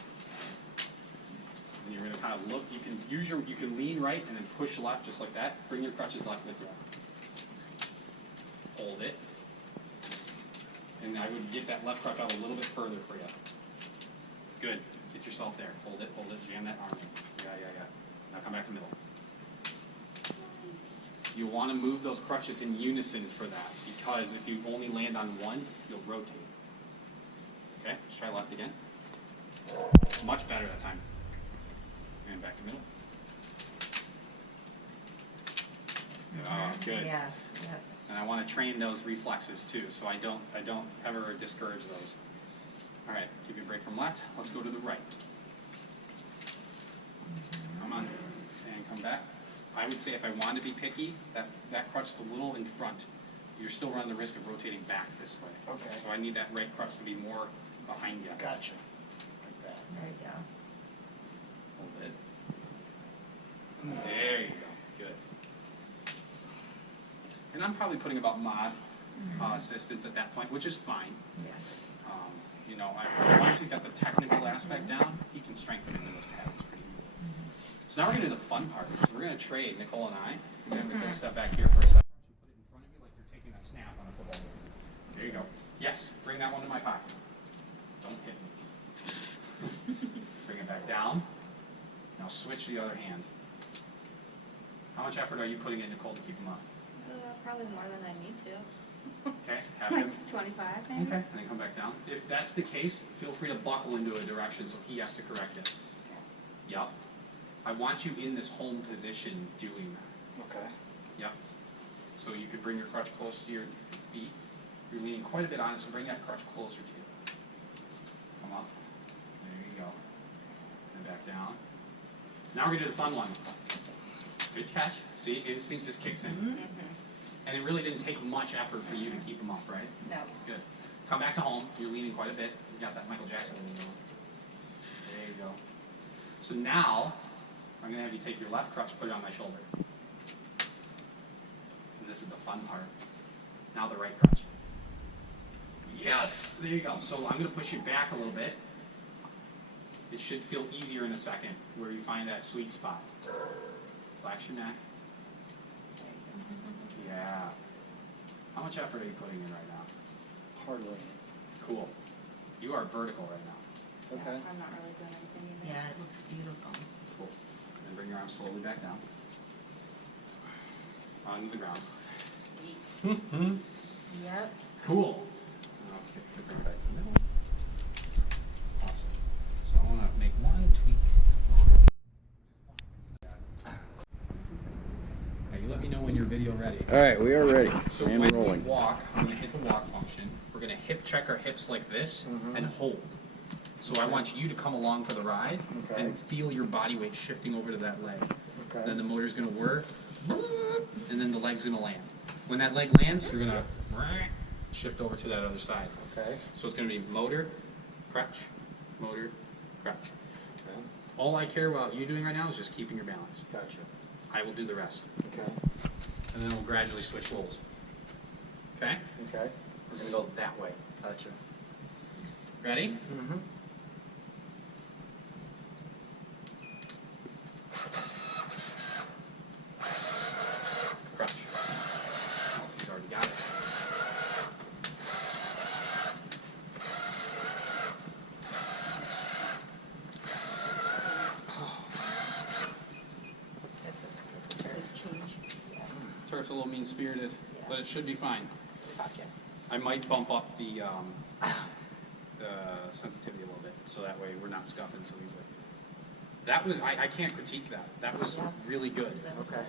And you're going to kind of look. You can lean right and then push left just like that. Bring your crutches left with you. Hold it. And I would get that left crutch out a little bit further for you. Good. Get yourself there. Hold it, jam that arm in. Yeah. Now come back to middle. You want to move those crutches in unison for that, because if you only land on one, you'll rotate. Okay, let's try left again. Much better that time. And back to middle. Good. Yeah. And I want to train those reflexes too, so I don't ever discourage those. All right, give you a break from left. Let's go to the right. Come on, and come back. I would say if I wanted to be picky, that crutch is a little in front. You're still running the risk of rotating back this way. Okay. So I need that right crutch to be more behind you. Gotcha. Like that. There you go. Hold it. There you go. Good. And I'm probably putting about mod assistance at that point, which is fine. Yeah. You know, as long as he's got the technical aspect down, he can strengthen into those patterns pretty easily. So now we're going to do the fun part. So we're going to trade, Nicole and I. And we're going to step back here for a second. Put it in front of you like you're taking a snap on a football game. There you go. Yes, bring that one to my pocket. Don't hit me. Bring it back down. Now switch to the other hand. How much effort are you putting in, Nicole, to keep him up? Probably more than I need to. Okay, have him. Like 25, maybe? Okay, and then come back down. If that's the case, feel free to buckle into a direction so he has to correct it. Yep. I want you in this home position doing that. Okay. Yep. So you could bring your crutch close to your feet. You're leaning quite a bit on it, so bring that crutch closer to you. Come up. There you go. And back down. So now we're going to do the fun one. Good catch. See, instinct just kicks in. Mm-hmm. And it really didn't take much effort for you to keep him up, right? No. Good. Come back to home. You're leaning quite a bit. You got that Michael Jackson lean going. There you go. So now, I'm going to have you take your left crutch, put it on my shoulder. And this is the fun part. Now the right crutch. Yes! There you go. So I'm going to push you back a little bit. It should feel easier in a second, where you find that sweet spot. Relax your neck. Yeah. How much effort are you putting in right now? Hardly. Cool. You are vertical right now. Okay. I'm not really doing anything either. Yeah, it looks beautiful. Cool. And bring your arms slowly back down. Onto the ground. Sweet. Yep. Cool. Okay, bring it back to the middle. Awesome. So I want to make one tweak. Now you let me know when you're video ready. All right, we are ready So and when rolling. we walk, I'm going to hit the walk function. We're going to hip check our hips like this and hold. So I want you to come along for the ride Okay. and feel your body weight shifting over to that leg. Okay. Then the motor's going to work, and then the leg's going to land. When that leg lands, you're going to shift over to that other side. Okay. So it's going to be motor, crutch, motor, crutch. Okay. All I care about you doing right now is just keeping your balance. Gotcha. I will do the rest. Okay. And then we'll gradually switch roles. Okay? Okay. We're going to go that way. Gotcha. Ready? Mm-hmm. Crutch. Oh, he's already got it. That's a very change. Turf's a little mean-spirited, but it should be fine. Gotcha. I might bump up the sensitivity a little bit, so that way we're not scuffing so easily. That was, I can't critique that. That was really good. Okay.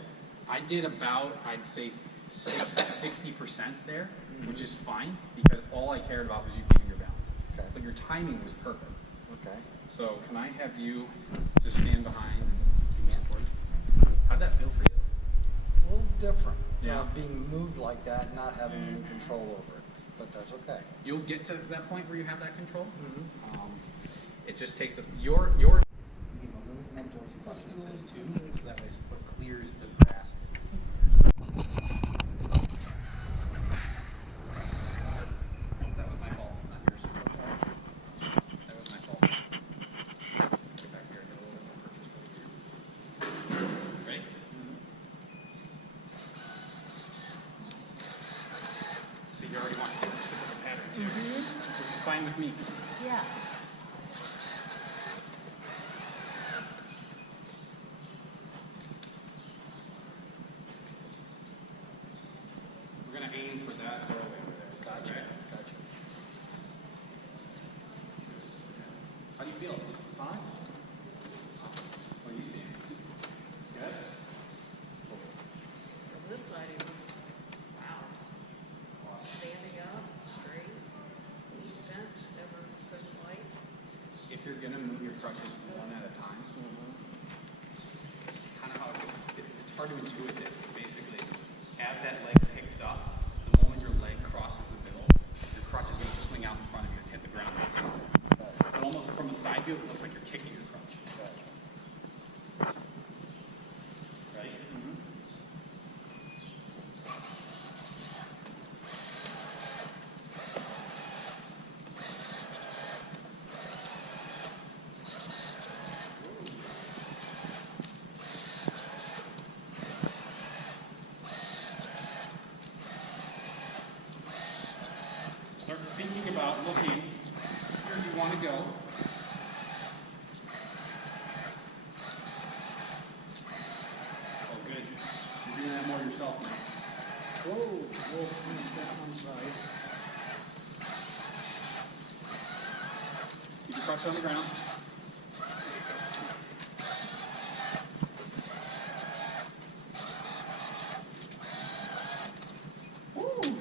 I did about, I'd say, 60% there, which is fine, because all I cared about was you keeping your balance. Okay. But your timing was perfect. Okay. So can I have you just stand behind and keep me supported? How'd that feel for you? A little different. Yeah. Being moved like that, and not having any control over it, but that's okay. You'll get to that point where you have that control. Mm-hmm. It just takes your you can says too, so that way it's what clears the grass. That was my fault, not yours. That was my fault. Get back here, get a little bit more purchase here. Ready? See, he already wants to do a reciprocal pattern too, which is fine with me. Yeah. We're going to aim for that doorway over there. Gotcha. Okay? Gotcha. How do you feel? Fine. What do you see? Good? From this side, it looks, wow. hard to intuit this, but basically, as that leg picks up, the moment your leg crosses the middle, your crutch is going to swing out in front of you and hit the ground. So almost from the side view, it looks like you're kicking your crutch. Ready? Start thinking about looking where you want to go. Oh, good. You're doing that more yourself now. Whoa, whoa, that one side. Keep your crutch on the ground. Woo!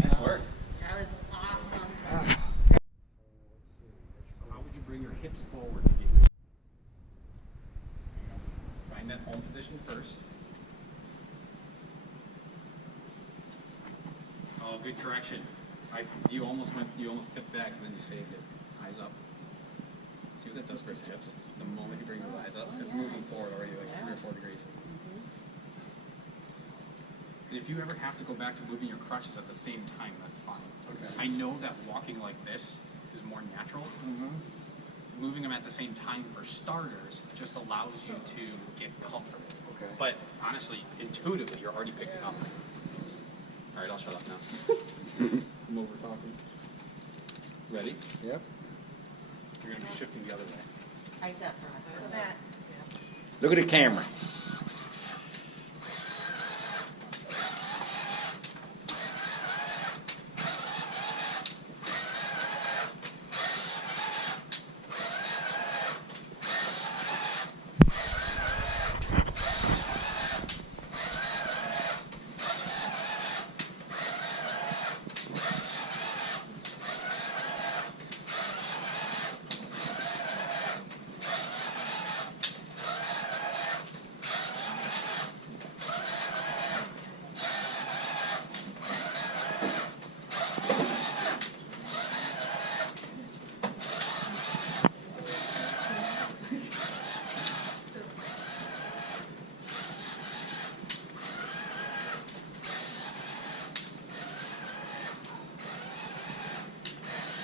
Nice work. That was awesome. How would you bring your hips forward to get your... Find that home position first. Oh, good correction. You almost tipped back and then you saved it. Eyes up. See what that does for his hips? The moment he brings his eyes up, it moves him forward already like 3 or 4 degrees. And if you ever have to go back to moving your crutches at the same time, that's fine. Okay. I know that walking like this is more natural. Moving them at the same time for starters just allows you to get comfortable. Okay. But honestly, intuitively, you're already picking up. All right, I'll shut up now. I'm over talking. Ready? Yep. You're going to be shifting the other way. Eyes up for us. What's that? Look at the camera.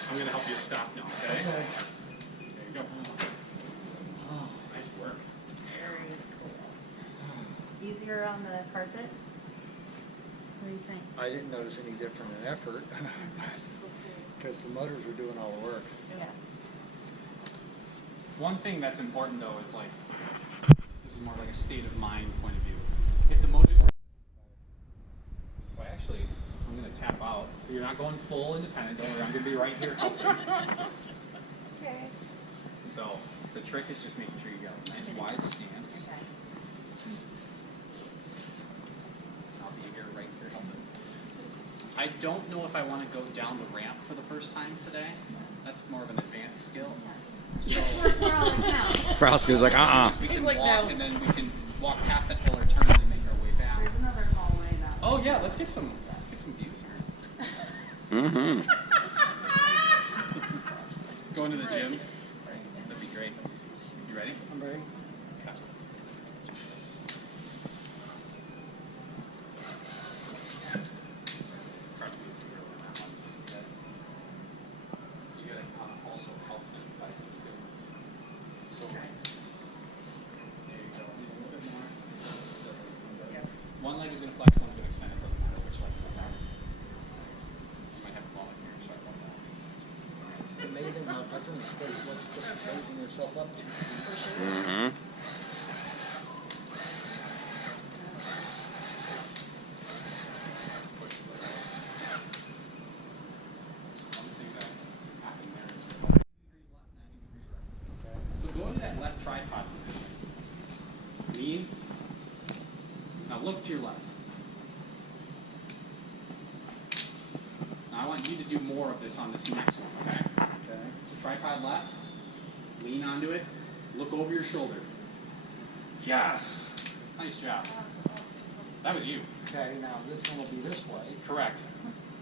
I'm going to help you stop now, okay? Okay. There you go. Nice work. Very cool. Easier on the carpet? What do you think? I didn't notice any different in effort, because the motors were doing all the work. Yeah. One thing that's important though is like, this is more like a state of mind point of view. If the motors were... So actually, I'm going to tap out. You're not going full independent, don't worry, I'm going to be right here helping. Okay. So the trick is just making sure you got a nice wide stance. Okay. I'll be here right here helping. I don't know if I want to go down the ramp for the first time today. That's more of an advanced skill. So We're all in now. Frosco's like, we can He's like, walk no. and then we can walk past that hill or turn and then make our way back. There's another hallway that Oh yeah, let's get some views here. mm-hmm. Going to the gym. That'd be great. You ready? I'm ready. Okay. So you gotta also help them by doing. So there you go. Need a little bit more. One leg is gonna flex, one's gonna extend. It doesn't matter which leg you have. You might have a moment here. Sorry about that. It's amazing how different the space looks just raising yourself up to. Mm-hmm. Push the leg out. So one thing that happened there is 90 degrees left, 90 degrees right. So go to that left tripod position. Lean. Now look to your left. Now I want you to do more of this on this next one, okay? Okay. So tripod left, lean onto it, look over your shoulder. Yes! Nice job. That was you. Okay, now this one will be this way. Correct.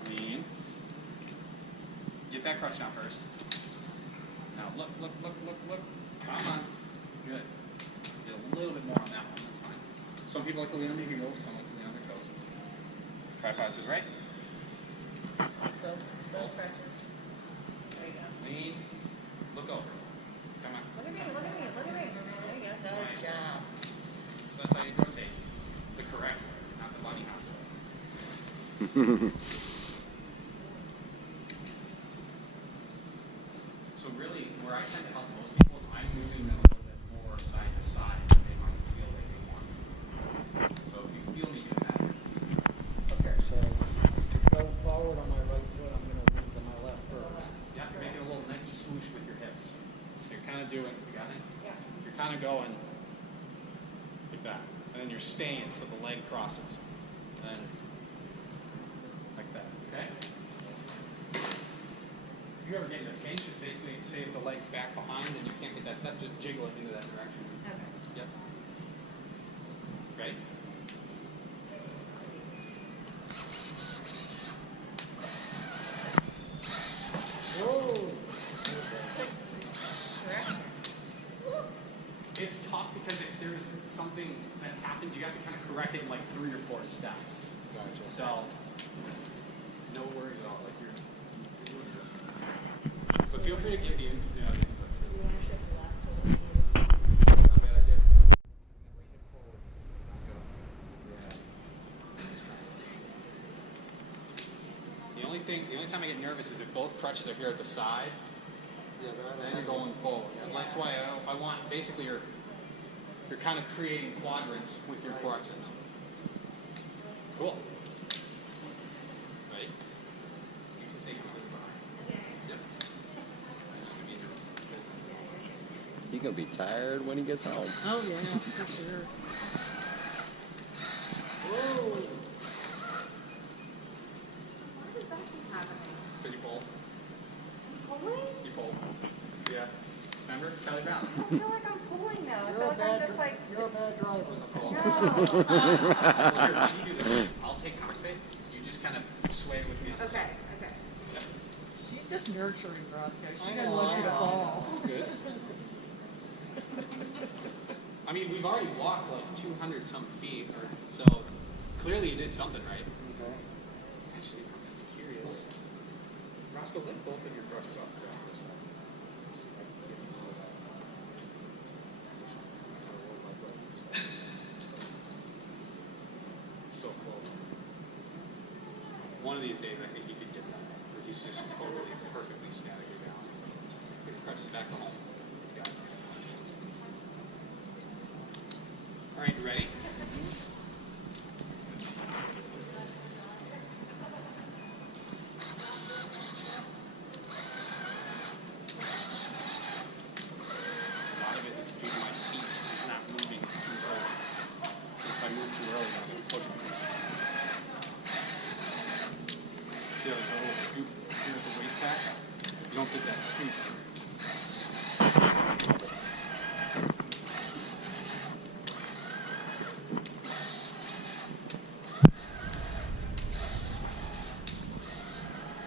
Lean. Get that crutch down first. Now look. Come on. Good. Did a little bit more on that one. That's fine. Some people like to lean on their heels. Some like to lean on their toes. Tripod to the right. Both crutches. There you go. Lean. Look over. Come on. Look at me. There you go. Good Nice. job. So that's how you rotate. The correct way, not the bunny hop way. So really, where I tend to help most people is I'm moving them a little bit more side to side than they might feel like they want. So if you feel me doing that, Okay, so to go forward on my right foot, I'm gonna move to my left first. yeah, you're making a little Nike swoosh with your hips. So you're kind of doing, you got it? Yeah. You're kind of going like that. And then you're staying so the leg crosses. And then like that, okay? If you ever get in a pinch, it's basically say if the leg's back behind and you can't get that step, just jiggle it into that direction. Okay. Yep. Ready? Correct. It's tough because if there's something that happens, you have to kind of correct it in like 3 or 4 steps. Gotcha. So, no worries at all. Like you're but feel free to give the input. You want to shift left a little bit? Not a bad idea. The only time I get nervous is if both crutches are here at the side, then you're going forward. So that's why I want, basically you're kind of creating quadrants with your crutches. Cool. Right? You can stay completely behind. Yep. Just to be in your business. He gonna be tired when he gets home. Oh, yeah, for sure. Why does that keep happening? Because you pull. Pulling? You pull. Yeah. Remember? Kelly Brown. I feel like I'm pulling now. I feel like I'm just like, You're a bad driver. Pull. no. You do this. I'll take cockpit. You just kind of sway with me on the side. Okay. Yep. She's just nurturing Roscoe. She I doesn't know, want you to I know. fall. Good. I mean, we've already walked like 200 some feet, or so clearly you did something right. Okay. Actually, I'm curious. Roscoe, lift both of your brushes off the ground for a second. See if I can get you a little It's so close. One of these days, I think he could get that. Where he's just totally perfectly statically balanced. Get the crutches back to home. Got it. All right, you ready? A lot of it is due to my feet not moving too early. Because if I move too early, I'm going to push them. See how there's a little scoop here at the waist back? You don't get that scoop.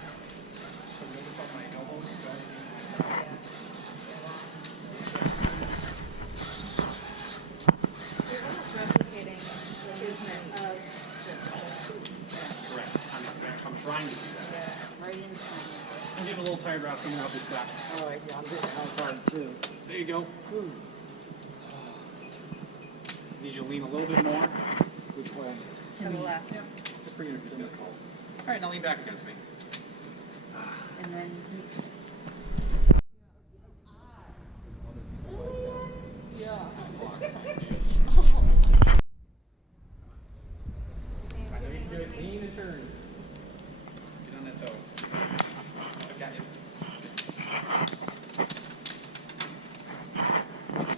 Notice how my elbows don't meet my side. You're almost replicating the movement of Correct. I'm trying to do that. Right in time. I'm getting a little tired, Ross. I'm going to help you stop. All right, yeah, I'm getting kind of tired too. There you go. Need you to lean a little bit more. Which way? to the left. Just bring it a bit. All right, now lean back against me. And then deep. I know you can do it. Lean and turn. Get on that toe. I've got you.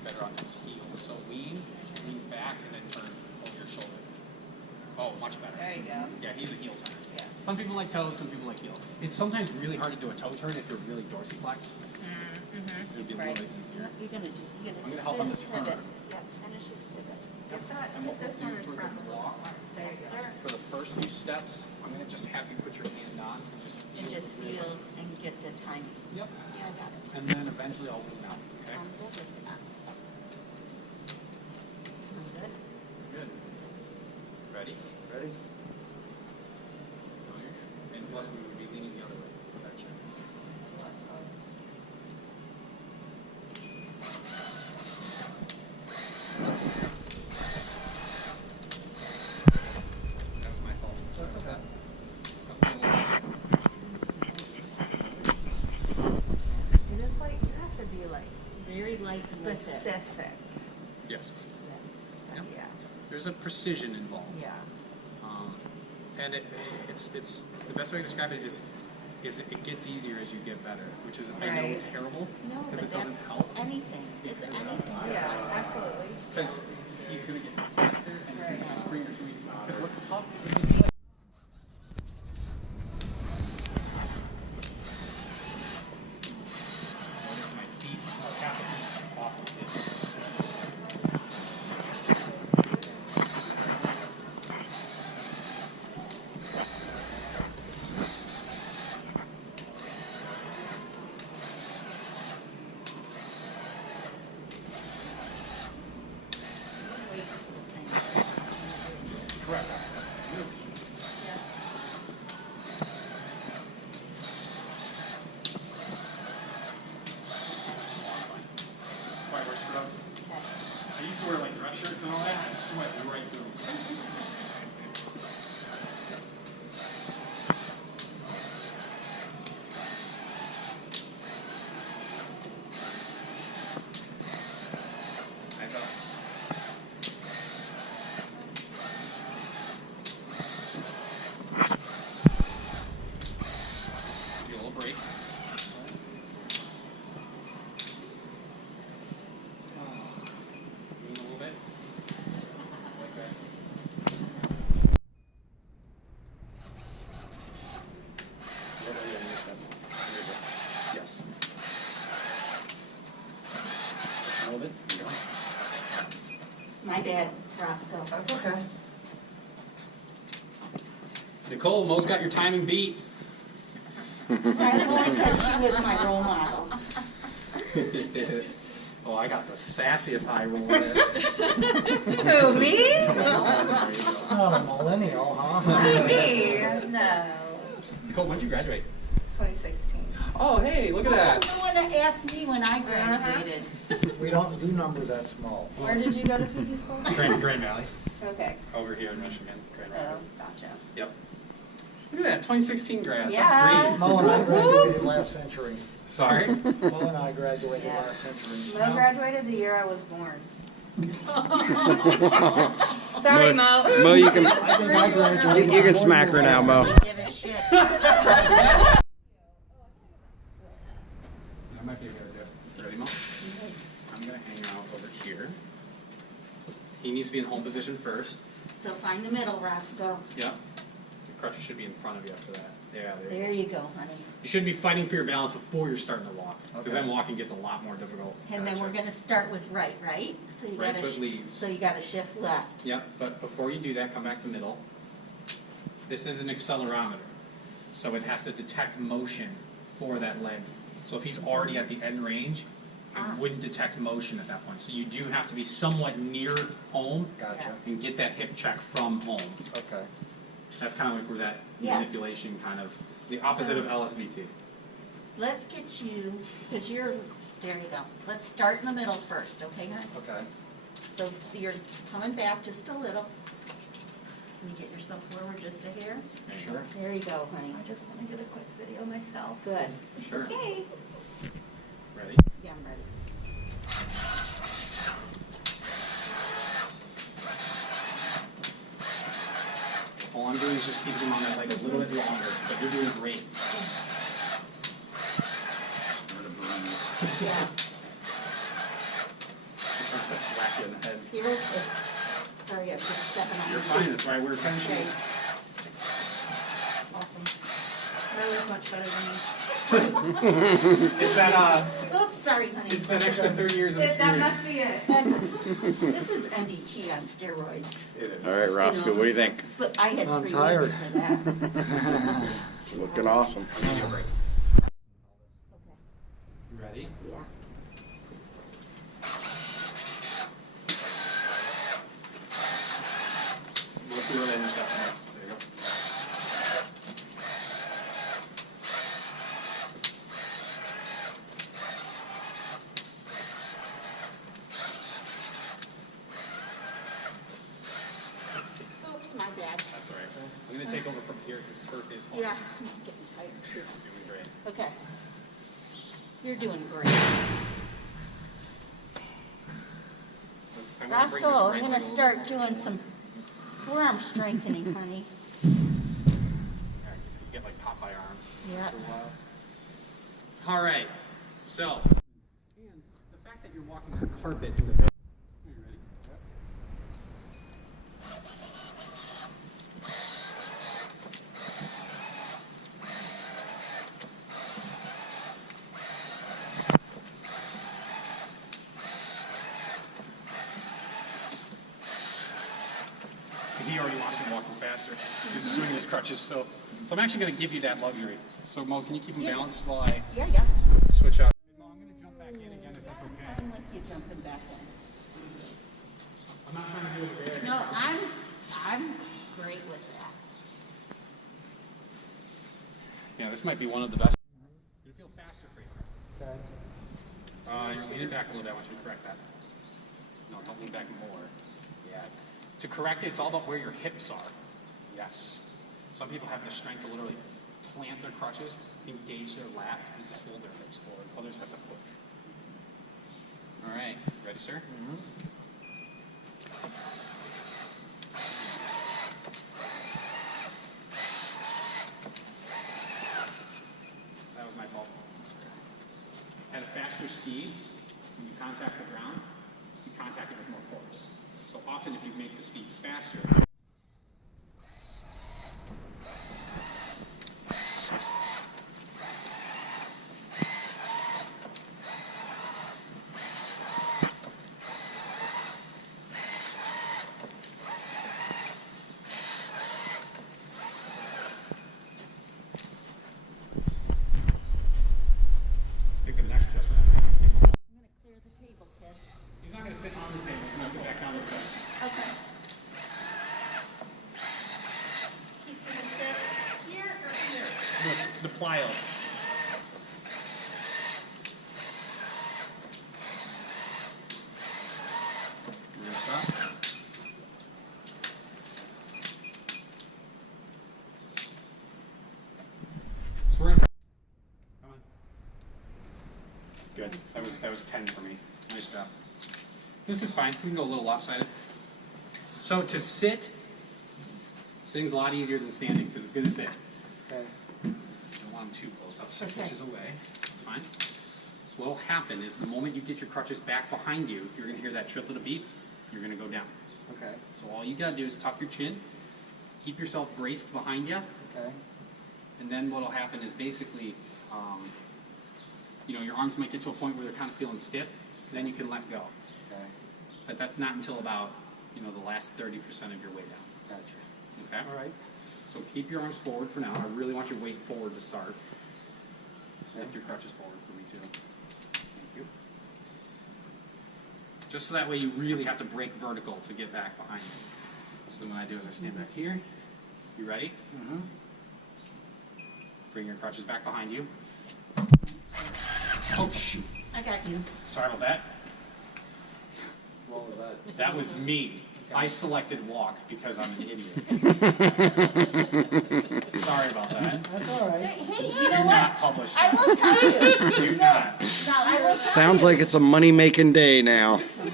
Better on this heel. So lean back, and then turn over your shoulder. Oh, much better. There you go. Yeah, he's a heel turner. Yeah. Some people like toes, some people like heel. It's sometimes really hard to do a toe turn if you're really dorsiflexed. It'd be a little bit easier. You're gonna do, I'm gonna help on the turn. Yeah, finish his pivot. Get that, And what get this we'll one do in for front. the walk, There you Yes, go. sir. for the first few steps, I'm gonna just have you put your hand on and just. And just feel and get the timing. Yep. Yeah, I got it. And then eventually I'll lean out, okay? I'm good with that. I'm good. Good. Ready? Ready? And plus we would be leaning the other way. Gotcha. That was my fault. That's okay. Must be a little- It is like, you have to be like Very light with it. specific. Yes. Yes. Yep. Yeah, There's a precision involved. yeah. And it's the best way to describe it is it gets easier as you get better, which is I know Right. terrible No, because but it doesn't that's help. anything. It's anything. Yeah, absolutely. Because he's going to get faster and it's going to Right. spring or too easy. Because what's tough notice my feet are half a feet off of it. Correct. Why wear scrubs? I used to wear like dress shirts and all that, and I sweat right through them. Eyes up. Do a little break. Lean a little bit. Like that. Yes. A little bit. There you go. My bad, Roscoe. That's okay. Nicole, Mo's got your timing beat. That's only because she was my role model. Oh, I got the sassiest eye roll there. Who, me? Come on. There you go. Not a millennial, huh? Me? No. Nicole, when'd you graduate? 2016. Oh, hey, look at that. No one asked me when I graduated. We don't do numbers that small. Where did you go to PT school? Grand Valley, Okay. over here in Michigan. Grand Oh, Valley. gotcha. Yep. Look at that, 2016 grad. Yeah. That's great. Mo and I graduated last century. Sorry. Mo and I graduated Yes. last century. Mo graduated the year I was born. Sorry, Mo. Mo, you can I think I graduated. you can smack her now, Mo. Give a shit. That might be a good idea. Ready, Mo? I'm gonna hang out over here. He needs to be in home position first. So find the middle, Roscoe. Yep. The crutches should be in front of you after that. Yeah, there you go. There you go, honey. You shouldn't be fighting for your balance before you're starting to walk, because then walking gets a lot more difficult. And then we're gonna start with right? So you Right gotta, foot leads. so you gotta shift left. Yep, but before you do that, come back to middle. This is an accelerometer, so it has to detect motion for that leg. So if he's already at the end range, it wouldn't detect motion at that point. So you do have to be somewhat near home Gotcha. and get that hip check from home. Okay. That's kind of like where that Yes. manipulation kind of, the opposite So- of LSVT. Let's get you, because you're, there you go. Let's start in the middle first, okay, honey? Okay. So you're coming back just a little. Can you get yourself forward just a hair? Sure. There you go, honey. I just want to get a quick video myself. Good. Sure. Okay. Ready? Yeah, I'm ready. All I'm doing is just keeping him on that leg a little bit longer, but you're doing great. Yeah. I'm trying to whack you in the head. You're okay. Sorry, I'm just stepping on You're you. fine, that's why we're tension. Okay. Awesome. Carla's much better than me. It's that, Oops, sorry, honey. it's that extra 30 years of That experience. must be it. This is NDT on steroids. It is. All right, Roscoe, what do you think? But I had I'm 3 tired. weeks for that. This is Looking awesome. Give you a break. You ready? Yeah. Go through it and just up and up. There you go. Oops, my bad. That's all right. I'm gonna take over from here because turf is hard. Yeah, I'm getting tired too. You're doing great. Okay. You're doing great. I wanna bring this Roscoe, I'm right gonna leg over. start doing some forearm strengthening, honey. Yeah, you get like Popeye arms. Yeah. For a while. All right. So, and the fact that you're walking on carpet in the very. Are you ready? So he already wants me walking faster. He's swinging his crutches, so I'm actually going to give you that luxury. So Mo, can you keep him Yeah. balanced while I Yeah, yeah. switch out? Mo, I'm going to jump back in again if that's I'm okay. fine with you jumping back in. I'm not trying to do it there. No, I'm great with that. Yeah, this might be one of the best. It's going to feel faster for you. Okay. You're leaning back a little bit. I want you to correct that. No, don't lean back more. Yeah. To correct it, it's all about where your hips are. Yes. Some people have the strength to literally plant their crutches, engage their lats, and pull their hips forward. Others have to push. All right. Ready, sir? That was my fault. At a faster speed, when you contact the ground, you contact it with more force. So often if you make the speed faster, I think the next adjustment I make is keep moving. I'm gonna clear the table, kid. He's not going to sit on the table, he's going to sit back down the stairs. Okay. He's gonna sit here or here? The plyo. You're going to stop. So we're going to. Come on. Good. That was 10 for me. Nice job. This is fine. We can go a little lopsided. So to sit, sitting's a lot easier than standing because it's going to sit. Okay. Don't want them too close, about 6 Okay. inches away. That's fine. So what will happen is the moment you get your crutches back behind you, you're going to hear that triplet of beeps. You're going to go down. Okay. So all you got to do is tuck your chin, keep yourself braced behind you, Okay. and then what will happen is basically, your arms might get to a point where they're kind of feeling stiff. Then you can let go. Okay. But that's not until about, the last 30% of your way down. Gotcha. Okay? All right. So keep your arms forward for now. I really want your weight forward to start. Lift your crutches forward for me too. Thank you. Just so that way you really have to break vertical to get back behind you. So then what I do is I stand back here. You ready? Mm-hmm. Bring your crutches back behind you. Oh, shoot. I got you. Sorry about that. What was that? That was me. I selected walk because I'm an idiot. Sorry about that. That's all right. Hey, you Do know what? not publish I that. will tell you. Do not. No, I will tell Sounds you. like it's a money-making day now. Jason,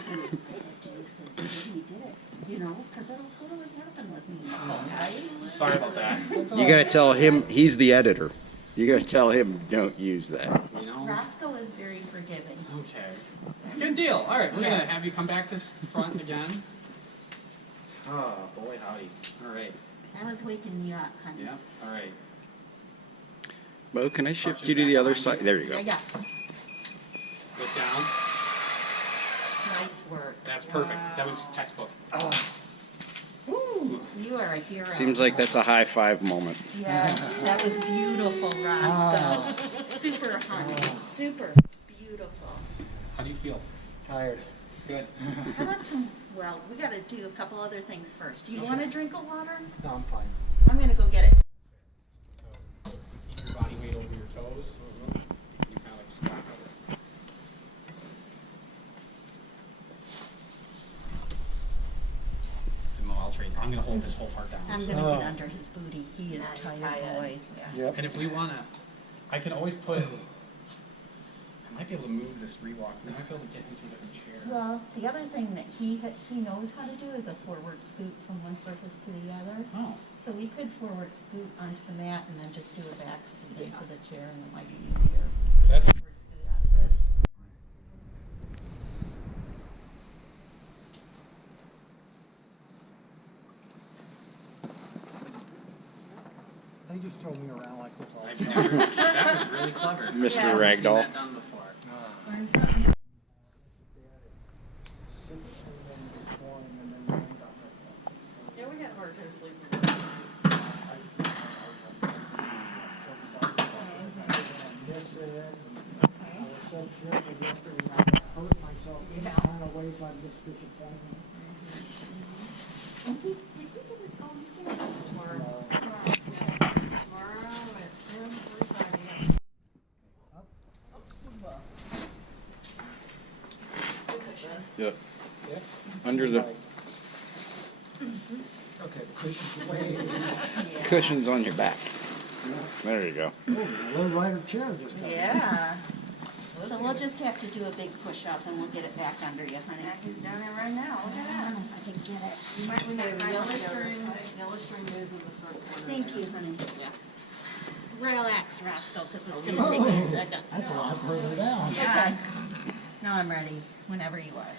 he did it, because it'll totally happen with me. Okay? Sorry about that. You gotta tell him, he's the editor. You gotta tell him, don't use that. Roscoe is very forgiving. Okay. Good deal. All right, we're going to Yes. have you come back to front again. Oh, boy, howdy. All right. I was waking you up, honey. Yeah, all right. Bo, can I shift you to the other side? There you go. Yeah. Look down. Nice work. That's perfect. That was textbook. Ooh, you are a hero. Seems like that's a high five moment. Yes, that was beautiful, Roscoe. Super, honey. Super beautiful. How do you feel? Tired. Good. How about some, well, we got to do a couple other things first. Do you want a drink of water? No, I'm fine. I'm going to go get it. So keep your body weight over your toes. You kind of like squat over. And I'll train. I'm going to hold this whole part down. I'm going to get under his booty. He is tired, boy. Yep. And if we want to, I can always put, I might be able to move this Rewalk. I might be able to get into a different chair. Well, the other thing that he knows how to do is a forward scoot from one surface to the other. Oh. So we could forward scoot onto the mat and then just do a back scoot into the chair, and it might be easier. That's Forward scoot out of this. They just throw me around like this all I've the time. never, that was really clever. Mr. Yeah. I've seen Ragdoll. that done before. Learn something. Yeah, we had a hard time sleeping. And did he get his phone scan? Tomorrow. Yeah. Tomorrow at 10:45, yeah. Yeah. Under the Okay, the cushion's away. cushions on your back. There you go. Low rider chair just got. Yeah. So we'll just have to do a big push-up and we'll get it back under you, honey. Yeah, he's down there right now, look at that. I can get it. We might The not yellow go string, this way. Yellow string is in the front corner. Thank you, there. honey. Yeah. Relax, Roscoe, because it's going to take me a second. That's a lot further down. Okay. Now I'm ready, whenever you are.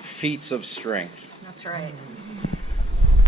Feats of strength. That's right.